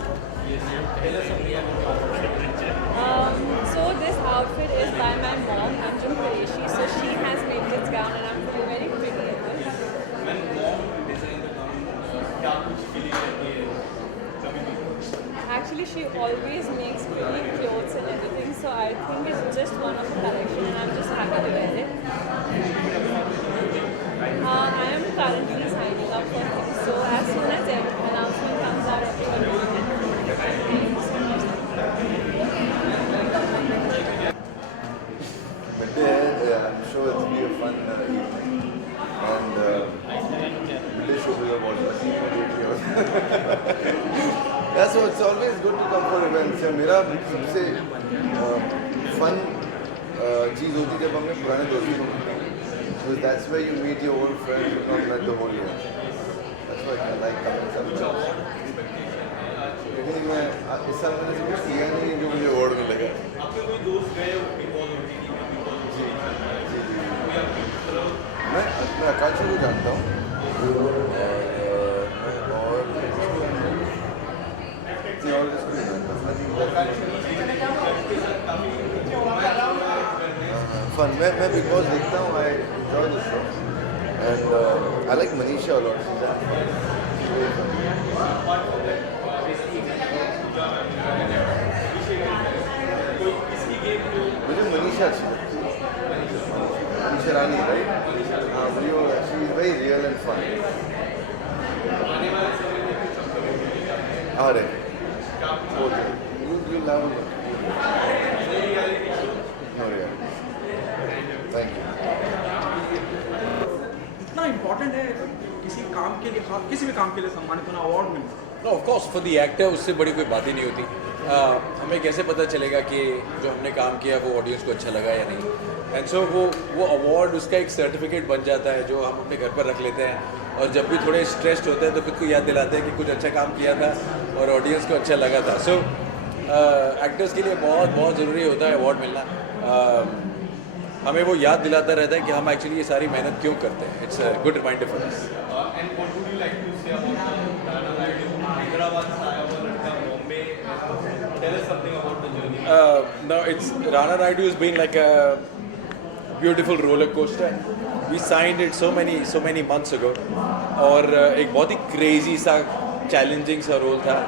So this outfit is by my mom, Anjum Qureshi. So she has made this gown and I'm feeling very pretty in this. Actually, she always makes pretty clothes and everything. So I think it's just one of the collection and I'm just happy to wear it. I am currently signing up for things, so as soon as the announcement comes out, everyone will know. I'm sure it will be a fun evening, and midday show will have already yeah, so it's always good to come for events. मेरा सबसे fun चीज़ होती है जब हमने पुराने दोस्तों को मिलते हैं. Because that's where you meet your old friends who not met the whole year. That's why I like coming sometimes. लेकिन मैं इस साल मैंने कुछ किया नहीं जो मुझे अवार्ड मिलेगा. आपके कोई दोस्त गए हो बिग बॉस OTT में? जी जी जी. मैं आकांक्षा को जानता हूँ और fun. मैं बिग बॉस देखता हूँ. I enjoy the show and I like Manisha a lot. मुझे मनीषा अच्छी लगती है. मनीषा रानी, राइट? हाँ, मुझे she is very real and fun. आ रहे you love it. No, yeah. Thank you. इतना इम्पोर्टेंट है किसी काम के लिए, किसी भी काम के लिए सम्मानित होना, अवार्ड मिलना? No of course for the actor उससे बड़ी कोई बात ही नहीं होती. हमें कैसे पता चलेगा कि जो हमने काम किया वो ऑडियंस को अच्छा लगा या नहीं. एंड सो वो अवार्ड उसका एक सर्टिफिकेट बन जाता है जो हम अपने घर पर रख लेते हैं, और जब भी थोड़े स्ट्रेस्ड होते हैं तो खुद को याद दिलाते हैं कि कुछ अच्छा काम किया था और ऑडियंस को अच्छा लगा था. सो एक्टर्स के लिए बहुत बहुत ज़रूरी होता है अवार्ड मिलना. हमें वो याद दिलाता रहता है कि हम एक्चुअली ये सारी मेहनत क्यों करते हैं. It's a good reminder for us. And what would you like to say about Rana Naidu? Hyderabad से आया हुआ लड़का Bombay. Tell us something about the journey. No, it's Rana Naidu has been like a beautiful roller coaster. We signed it so many months ago. और एक बहुत ही crazy सा challenging सा role था,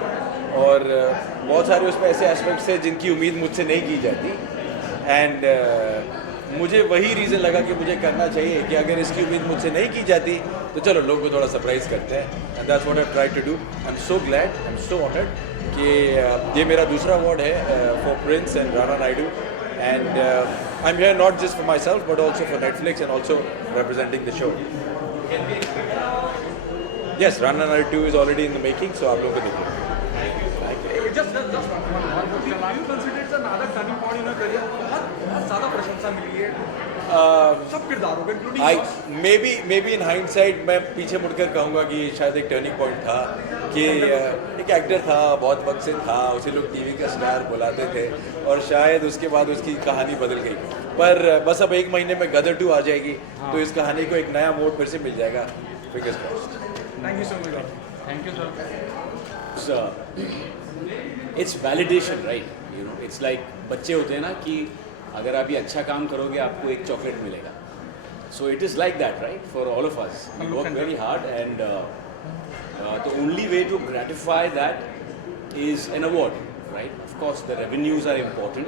और बहुत सारे उसमें ऐसे एस्पेक्ट्स थे जिनकी उम्मीद मुझसे नहीं की जाती. एंड मुझे वही रीज़न लगा कि मुझे करना चाहिए कि अगर इसकी उम्मीद मुझसे नहीं की जाती तो चलो लोग को थोड़ा सरप्राइज़ करते हैं. And that's what I try to do. I am so glad, I am so honoured कि ये मेरा दूसरा अवार्ड है for prince and Rana Naidu. And I am here not just for myself but also for Netflix and also representing the show. Yes, Rana Naidu is already in the making, so आप लोग को देखिए. Just one. Do you consider it's another turning point in your career? बहुत ज़्यादा प्रशंसा मिली है सब किरदारों को, including yours. Maybe in hindsight मैं पीछे मुड़कर कहूँगा कि शायद एक टर्निंग पॉइंट था कि एक एक्टर था, बहुत वक्त से था, उसे लोग टीवी का स्टार बुलाते थे, और शायद उसके बाद उसकी कहानी बदल गई. पर बस अब एक महीने में गदर 2 आ जाएगी तो इस कहानी को एक नया मोड़ फिर से मिल जाएगा. Fingers crossed. Thank you so much. Thank you, sir. It's validation, right? You know, it's like बच्चे होते हैं ना कि अगर आप ये अच्छा काम करोगे आपको एक चॉकलेट मिलेगा. So it is like that, right? For all of us, we work very hard, and the only way to gratify that is an award. right? Of course, the revenues are important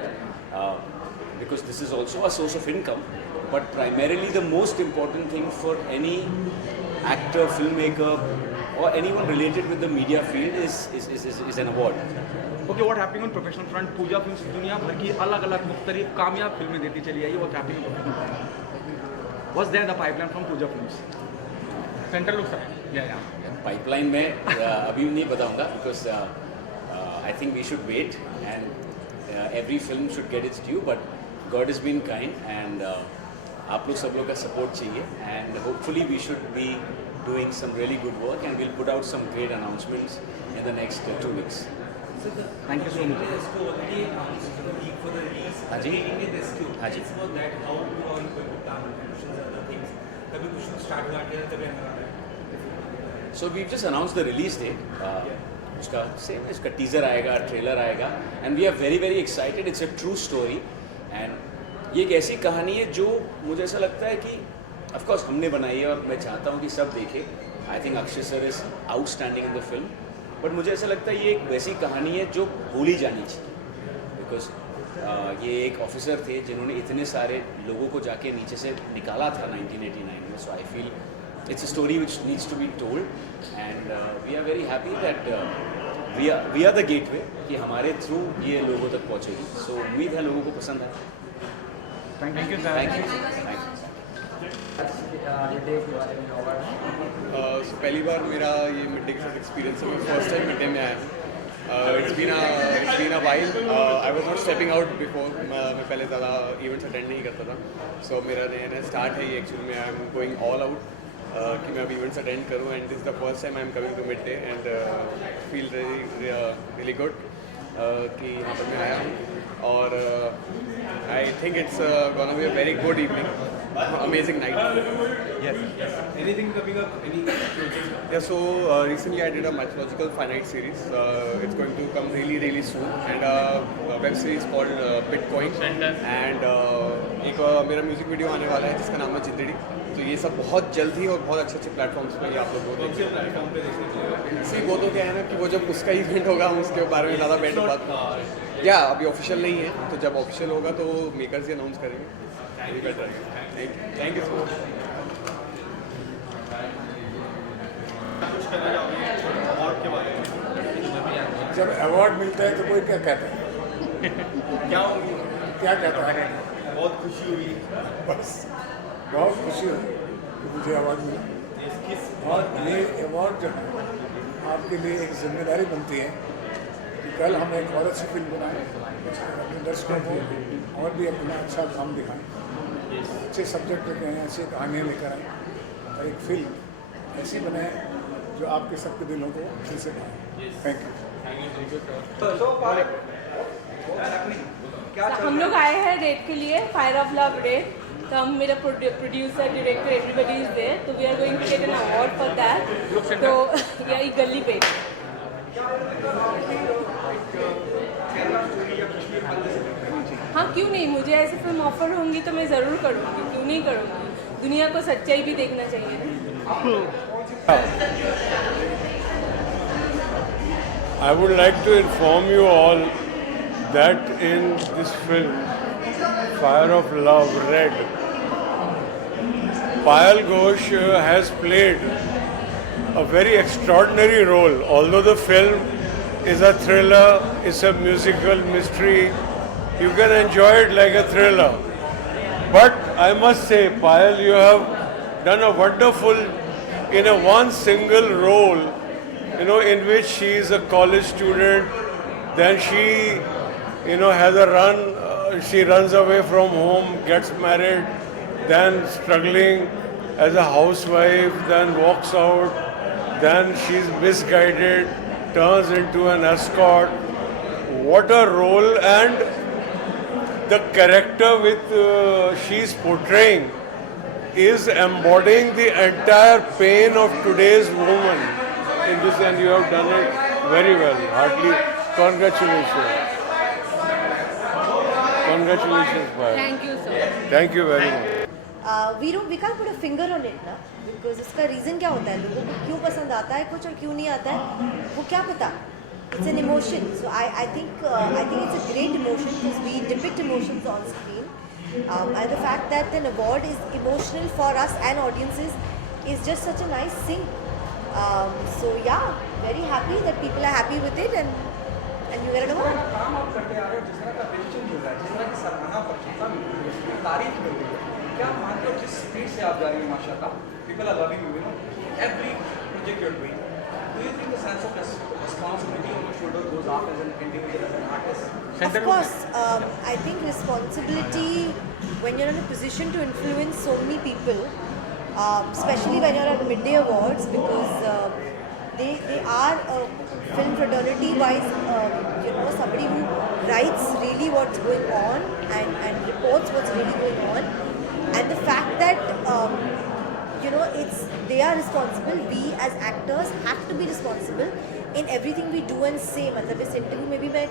because this is also a source of income. But primarily, the most important thing for any actor, filmmaker, or anyone related with the media field is an award. Okay, what happening on professional front? Pooja films दुनिया भर की अलग-अलग मुख्तलिफ कामयाब फिल्में देती चली आई है. What happening on professional front? What's there the pipeline from Pooja Films? Central looks yeah. Pipeline में अभी नहीं बताऊंगा because I think we should wait and every film should get its due. But God has been kind and आप लोग सब लोग का support चाहिए and hopefully we should be doing some really good work and we'll put out some great announcements in the next 2 weeks. Thank you so much. हाँ जी. हाँ जी. So we've just announced the release date. उसका teaser आएगा, trailer आएगा, and we are very very excited. It's a true story, and ये एक ऐसी कहानी है जो मुझे ऐसा लगता है कि of course हमने बनाई है और मैं चाहता हूँ कि सब देखें. I think Akshay sir is outstanding in the film. But मुझे ऐसा लगता है ये एक वैसी कहानी है जो भूली जानी चाहिए बिकॉज ये एक ऑफिसर थे जिन्होंने इतने सारे लोगों को जाके नीचे से निकाला था 1989 में. So I feel it's a story which needs to be told and we are very happy that we are the gateway कि हमारे थ्रू ये लोगों तक पहुँचेगी. सो उम्मीद है लोगों को पसंद आए. Thank you. सो पहली बार मेरा ये मिड डे के साथ एक्सपीरियंस है. मैं फर्स्ट टाइम मिड डे में आया. It's been a while. I was not stepping out before. मैं पहले ज़्यादा इवेंट्स अटेंड नहीं करता था. सो मेरा नया स्टार्ट है ये एक्चुअली में. I am going all out कि मैं अब इवेंट्स अटेंड करूँ and this is the first time I am coming to Mid Day and feel really good कि यहाँ पर मैं आया हूँ. और I think it's gonna be a very good evening. Amazing night. Yes. Anything coming up? Any projects? Yeah. So recently I did a mythological finite series. It's going to come really soon. And a web series called Bitcoin. And एक मेरा music video आने वाला है जिसका नाम है जिंदड़ी. तो ये सब बहुत जल्द ही और बहुत अच्छे प्लेटफॉर्म्स पे आप लोग को देखेंगे. वो तो क्या है ना कि वो जब उसका इवेंट होगा हम उसके बारे में ज़्यादा बेटर बात. या अभी ऑफिशियल नहीं है तो जब ऑफिशियल होगा तो मेकर्स ही अनाउंस करेंगे. Better. Thank you so much. जब अवार्ड मिलता है तो कोई क्या कहता है? क्या कहता है? बहुत खुशी हुई. बस बहुत खुशी हुई कि मुझे अवार्ड मिला. और ये अवार्ड जो है आपके लिए एक जिम्मेदारी बनती है कि कल हम एक और अच्छी फिल्म बनाएं, अपने दर्शकों को और भी अपना अच्छा काम दिखाएं, अच्छे सब्जेक्ट लेकर आएँ, अच्छी कहानियाँ लेकर आएँ और एक फिल्म ऐसी बनाएं जो आपके सबके दिलों को दिल से पाए. Thank you. हम लोग आए हैं रेड के लिए, फायर ऑफ लव रेड. तो हम मेरा producer director everybody is there. तो we are going to get an award for that. तो यही गली पे. हाँ क्यों नहीं, मुझे ऐसी फिल्म ऑफर होंगी तो मैं ज़रूर करूँगी. क्यों नहीं करूँगी. दुनिया को सच्चाई भी देखना चाहिए. I would like to inform you all that in this film, Fire of Love, Red, Payal Ghosh has played a very extraordinary role. Although the film is a thriller, it's a musical mystery, you can enjoy it like a thriller. But I must say, Payal, you have done a wonderful, in a one single role, you know, in which she is a college student, then she, you know, has a run, she runs away from home, gets married, then struggling as a housewife, then walks out, then she's misguided, turns into an escort. What a role, and the character with she's portraying is embodying the entire pain of today's woman in this, and you have done it very well. Heartily congratulations. Congratulations, Payal. Thank you, sir. Thank you very much. We can't put a finger on it ना, because इसका reason क्या होता है, लोगों को क्यों पसंद आता है कुछ और क्यों नहीं आता है, वो क्या पता. it's an emotion. So I think it's a great emotion because we depict emotions on screen. And the fact that an award is emotional for us and audiences is just such a nice thing. So yeah, very happy that people are happy with it and you get an award. काम आप करते आ रहे हो, जिस तरह का relation चल रहा है, जिस तरह की सराहना प्रशंसा मिल रही है, जितनी तारीफ मिल रही है, क्या आप मानते हो जिस स्पीड से आप जा रही हैं माशाल्लाह, people are loving you, you know, every project you're doing. Do you think the sense of responsibility on your shoulder goes up as an individual, as an artist? Of course, I think responsibility when you're in a position to influence so many people, especially when you're at Midday Awards, because they are film fraternity wise, somebody who writes really what's going on and reports what's really going on, and the fact that they are responsible. We as actors have to be responsible in everything we do and say. मतलब इस interview में भी मैं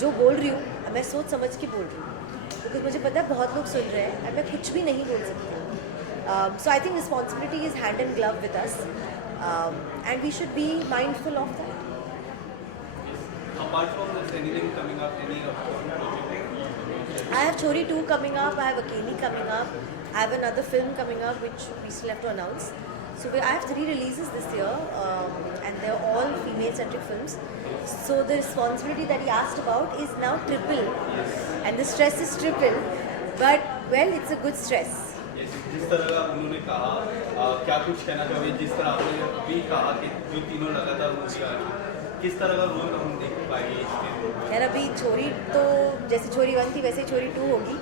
जो बोल रही हूँ मैं सोच समझ के बोल रही हूँ क्योंकि मुझे पता है बहुत लोग सुन रहे हैं और मैं कुछ भी नहीं बोल सकती हूँ. So I think responsibility is hand in glove with us, and we should be mindful of that. Apart from this, anything coming up, any project? I have Chori 2 coming up, I have Akeli coming up, I have another film coming up which we still have to announce. So I have 3 releases this year, and they're all female-centric films. So the responsibility that he asked about is now triple, and the stress is triple, but well, it's a good stress. जिस तरह का उन्होंने कहा, क्या कुछ कहना चाहोगे? जिस तरह आपने भी कहा कि जो तीनों लगातार मूवी आ रही, किस तरह का रोल हम देख पाएंगे इस फिल्म? यार अभी छोरी तो जैसे छोरी 1 थी वैसे ही छोरी 2 होगी.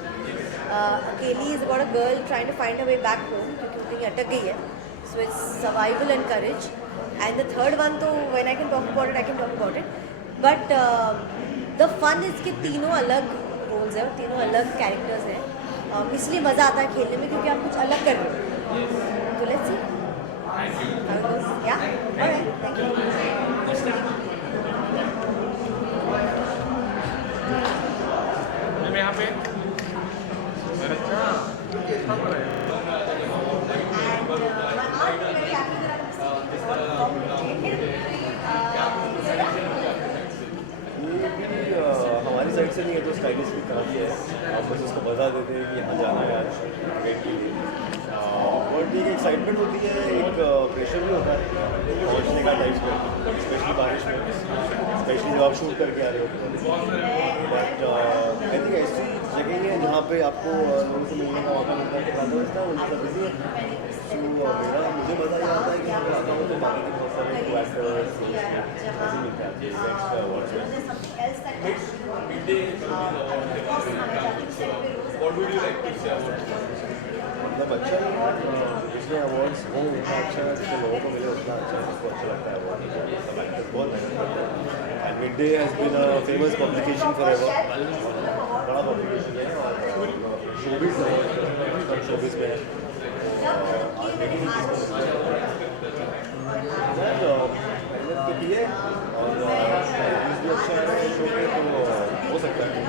अकेली is about a girl trying to find a way back home क्योंकि वो कहीं अटक गई है. So it's survival and courage. And the third one तो when I can talk about it I can talk about it. But the fun is कि तीनों अलग रोल्स हैं और तीनों अलग कैरेक्टर्स हैं. इसलिए मज़ा आता है खेलने में क्योंकि आप कुछ अलग कर रहे हो. तो let's see how it goes. या ऑलराइट, थैंक यू. मैं यहाँ पे हमारी साइड से नहीं है तो स्टाइलिस्ट भी करा दिया है. आप बस उसको बता देते हैं कि यहाँ जाना है आज इवेंट के लिए. और एक एक्साइटमेंट होती है, एक प्रेशर भी होता है पहुँचने का टाइम पर, स्पेशली बारिश में, स्पेशली जब आप शूट करके आ रहे होते हैं. बट आई थिंक ऐसी जगह है जहाँ पे आपको लोगों से मिलने का मौका मिलता है. तो ज़्यादा बचता है उनका बिजी है. तो मुझे मज़ा ये आता है कि यहाँ पर आता हूँ तो बाकी के बहुत सारे को एक्टर्स ऐसे मिलते हैं इवेंट्स का अवार्ड्स में. What would you like to say about it? मतलब अच्छा ही है. जितने अवार्ड्स हों उतना अच्छा है, जितने लोगों को मिले उतना अच्छा है, उसको अच्छा लगता है अवार्ड. सब एक्टर्स बहुत मेहनत करते हैं. And Midday has been a famous publication forever. बड़ा पब्लिकेशन है और शोबिज़ है, शोबिज़ में है. मेहनत तो की है और रिव्यूज़ भी अच्छा है शो पे, तो हो सकता है.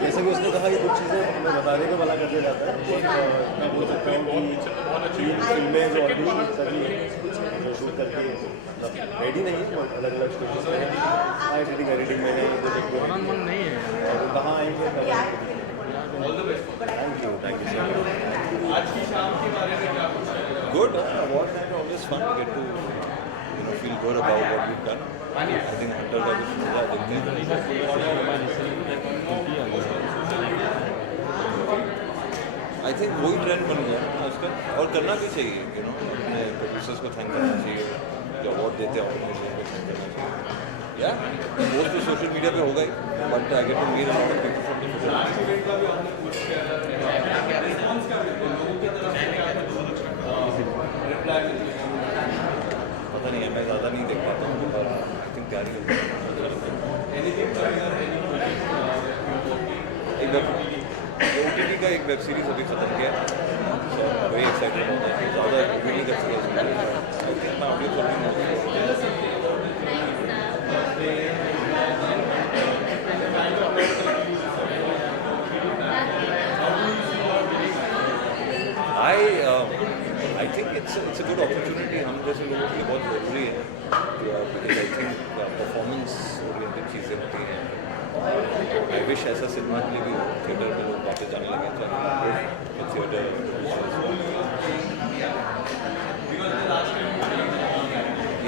जैसे कि उसने कहा कि कुछ चीज़ें हमें बताने को मना कर दिया जाता है. मैं बोल सकता हूँ कि 3 फिल्में जो ऑलरेडी सभी जो शूट करके मतलब रेडी नहीं है, अलग अलग स्टेजेस में है. एडिटिंग में है, नहीं है, और कहाँ आएंगे. Thank you so much. आज की शाम के बारे में क्या कुछ? Good. Award night always fun to get to feel good about what we've done. I think Hunter का भी शुक्रिया देखते हैं. I think वही ट्रेंड बन गया आजकल और करना भी चाहिए. अपने प्रोड्यूसर्स को थैंक करना चाहिए, जो अवार्ड देते हैं ऑर्गेनाइजेशन को थैंक करना चाहिए. पोस्ट तो सोशल मीडिया पे होगा ही, but I get to meet a lot of people from पता नहीं है, मैं ज़्यादा नहीं देख पाता हूँ, पर आई थिंक तैयारी होती है. एक OTT का एक वेब सीरीज अभी खत्म किया है, सो वेरी एक्साइटेड होता है. ज़्यादा रिवील कर सकते हैं. आई थिंक मैं अपनी थोड़ी I I think it's a good opportunity हम जैसे लोगों के लिए बहुत ज़रूरी है, because I think performance oriented चीज़ें होती हैं। आई विश ऐसा सिनेमा के लिए भी थिएटर में लोग वापस जाने लगे, थिएटर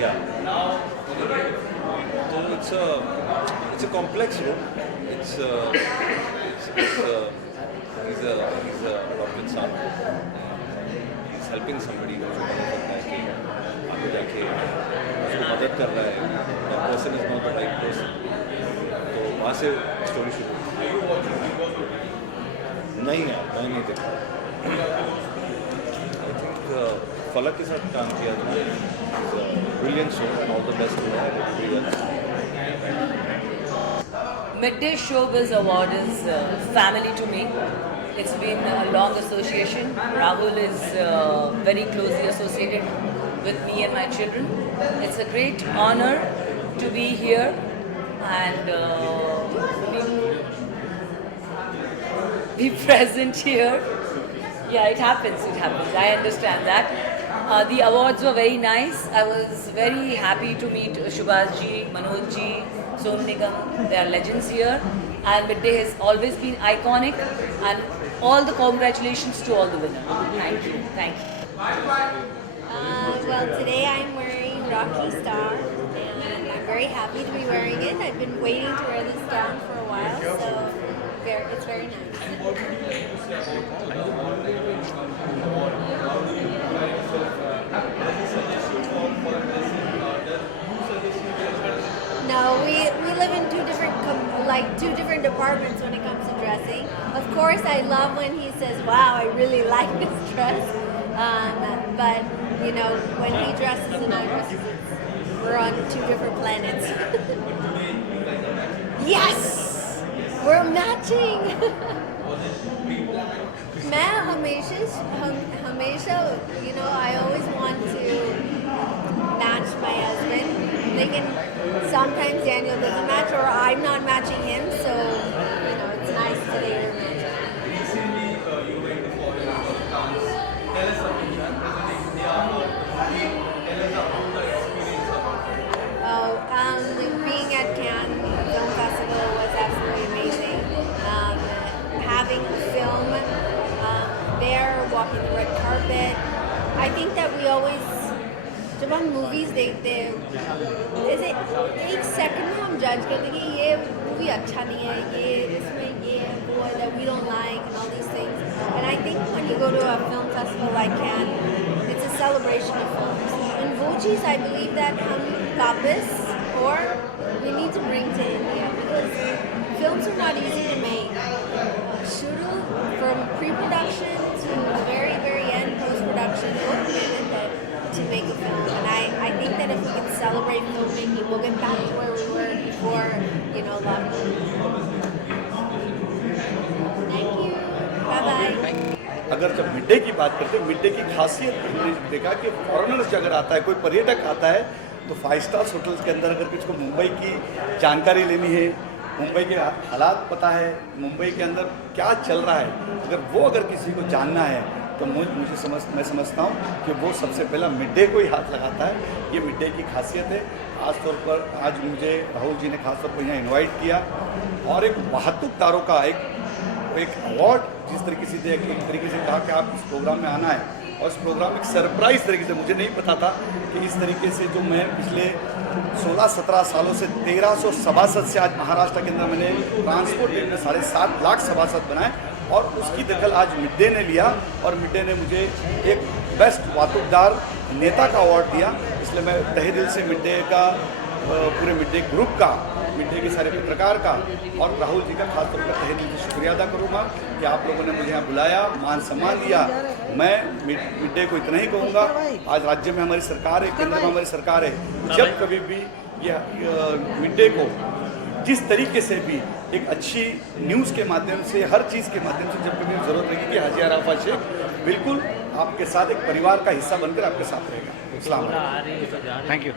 या तो it's a complex role. He's a adopted son. He's helping somebody who लगता है कि आगे जाके उसको मदद कर रहा है. That person is not the right person. तो वहाँ से स्टोरी शुरू नहीं है, मैं नहीं देखा. I think फलक के साथ काम किया था. Brilliant show and all the best to everybody else. Midday Showbiz Award is family to me. It's been a long association. Rahul is very closely associated with me and my children. It's a great honor to be here and be present here. Yeah, it happens. I understand that. The awards were very nice. I was very happy to meet Shubhas ji, Manoj ji, Sonu Nigam. They are legends here. And Midday has always been iconic. And all the congratulations to all the winners. Thank you. Thank you. Well, today I'm wearing Rocky Star. And I'm very happy to be wearing it. I've been waiting to wear this gown for a while. So it's very nice. No, we live in two different departments when it comes to dressing. Of course, I love when he says, "Wow, I really like this dress," but you know, when he dresses and I dress, we're on two different planets. Yes, we're matching. मैं हमेशा, you know, I always want to match my husband. Lekin sometimes Daniel doesn't match or I'm not matching him, so you know, it's nice today we're matching. Recently, you went to foreign for Cannes. Tell us something. Presenting India or tell us about the experience about it. Being at Cannes Film Festival was absolutely amazing. Having a film there, walking the red carpet. I think that we always, जब हम movies देखते हैं, जैसे एक second में हम जज करते हैं कि ये मूवी अच्छा नहीं है, ये इसमें ये है, वो है, that we don't like and all these things. And I think when you go to a film festival like Cannes, it's a celebration of films. And वो चीज़ I believe that हम वापस or we need to bring to India because films are not easy to make. From pre-production to the very, very end, post-production, we're committed to make a film. And I think that if we can celebrate filmmaking, we'll get back to where we were before, you know, lockdown. Thank you. Bye-bye. अगर जब mid day की बात करते हैं, mid day की खासियत हमने देखा कि फॉरेनर्स अगर आता है, कोई पर्यटक आता है, तो 5 स्टार होटल्स के अंदर अगर किसी को मुंबई की जानकारी लेनी है, मुंबई के हालात पता है, मुंबई के अंदर क्या चल रहा है, अगर किसी को जानना है तो मैं समझता हूँ कि वो सबसे पहला मिड डे को ही हाथ लगाता है। ये मिड डे की खासियत है। खास तौर पर आज मुझे राहुल जी ने खास तौर पर यहाँ इनवाइट किया और एक बहादुरदारों का एक अवार्ड जिस तरीके से कहा कि आप इस प्रोग्राम में आना है और इस प्रोग्राम एक सरप्राइज तरीके से, मुझे नहीं पता था कि इस तरीके से जो मैं पिछले 16-17 सालों से 1300 सभासद से आज महाराष्ट्र के अंदर मैंने ट्रांसपोर्ट रेट में 7.5 लाख सभासद बनाए और उसकी दखल आज मिड डे ने लिया और मिड डे ने मुझे एक बेस्ट वातुकदार नेता का अवार्ड दिया। इसलिए मैं तहे दिल से मिड डे का, पूरे मिड डे ग्रुप का, मिड डे के सारे पत्रकार का और राहुल जी का खास तौर पर तहे दिल से शुक्रिया अदा करूँगा कि आप लोगों ने मुझे यहाँ बुलाया, मान सम्मान दिया। मैं मिड डे को इतना ही कहूँगा, आज राज्य में हमारी सरकार है, केंद्र में हमारी सरकार है, जब कभी भी ये मिड डे को जिस तरीके से भी एक अच्छी न्यूज़ के माध्यम से, हर चीज़ के माध्यम से जब कभी ज़रूरत रहेगी कि हाजी अराफत शेख बिल्कुल आपके साथ एक परिवार का हिस्सा बनकर आपके साथ रहेगा। अस्सलाम वालेकुम। Thank you.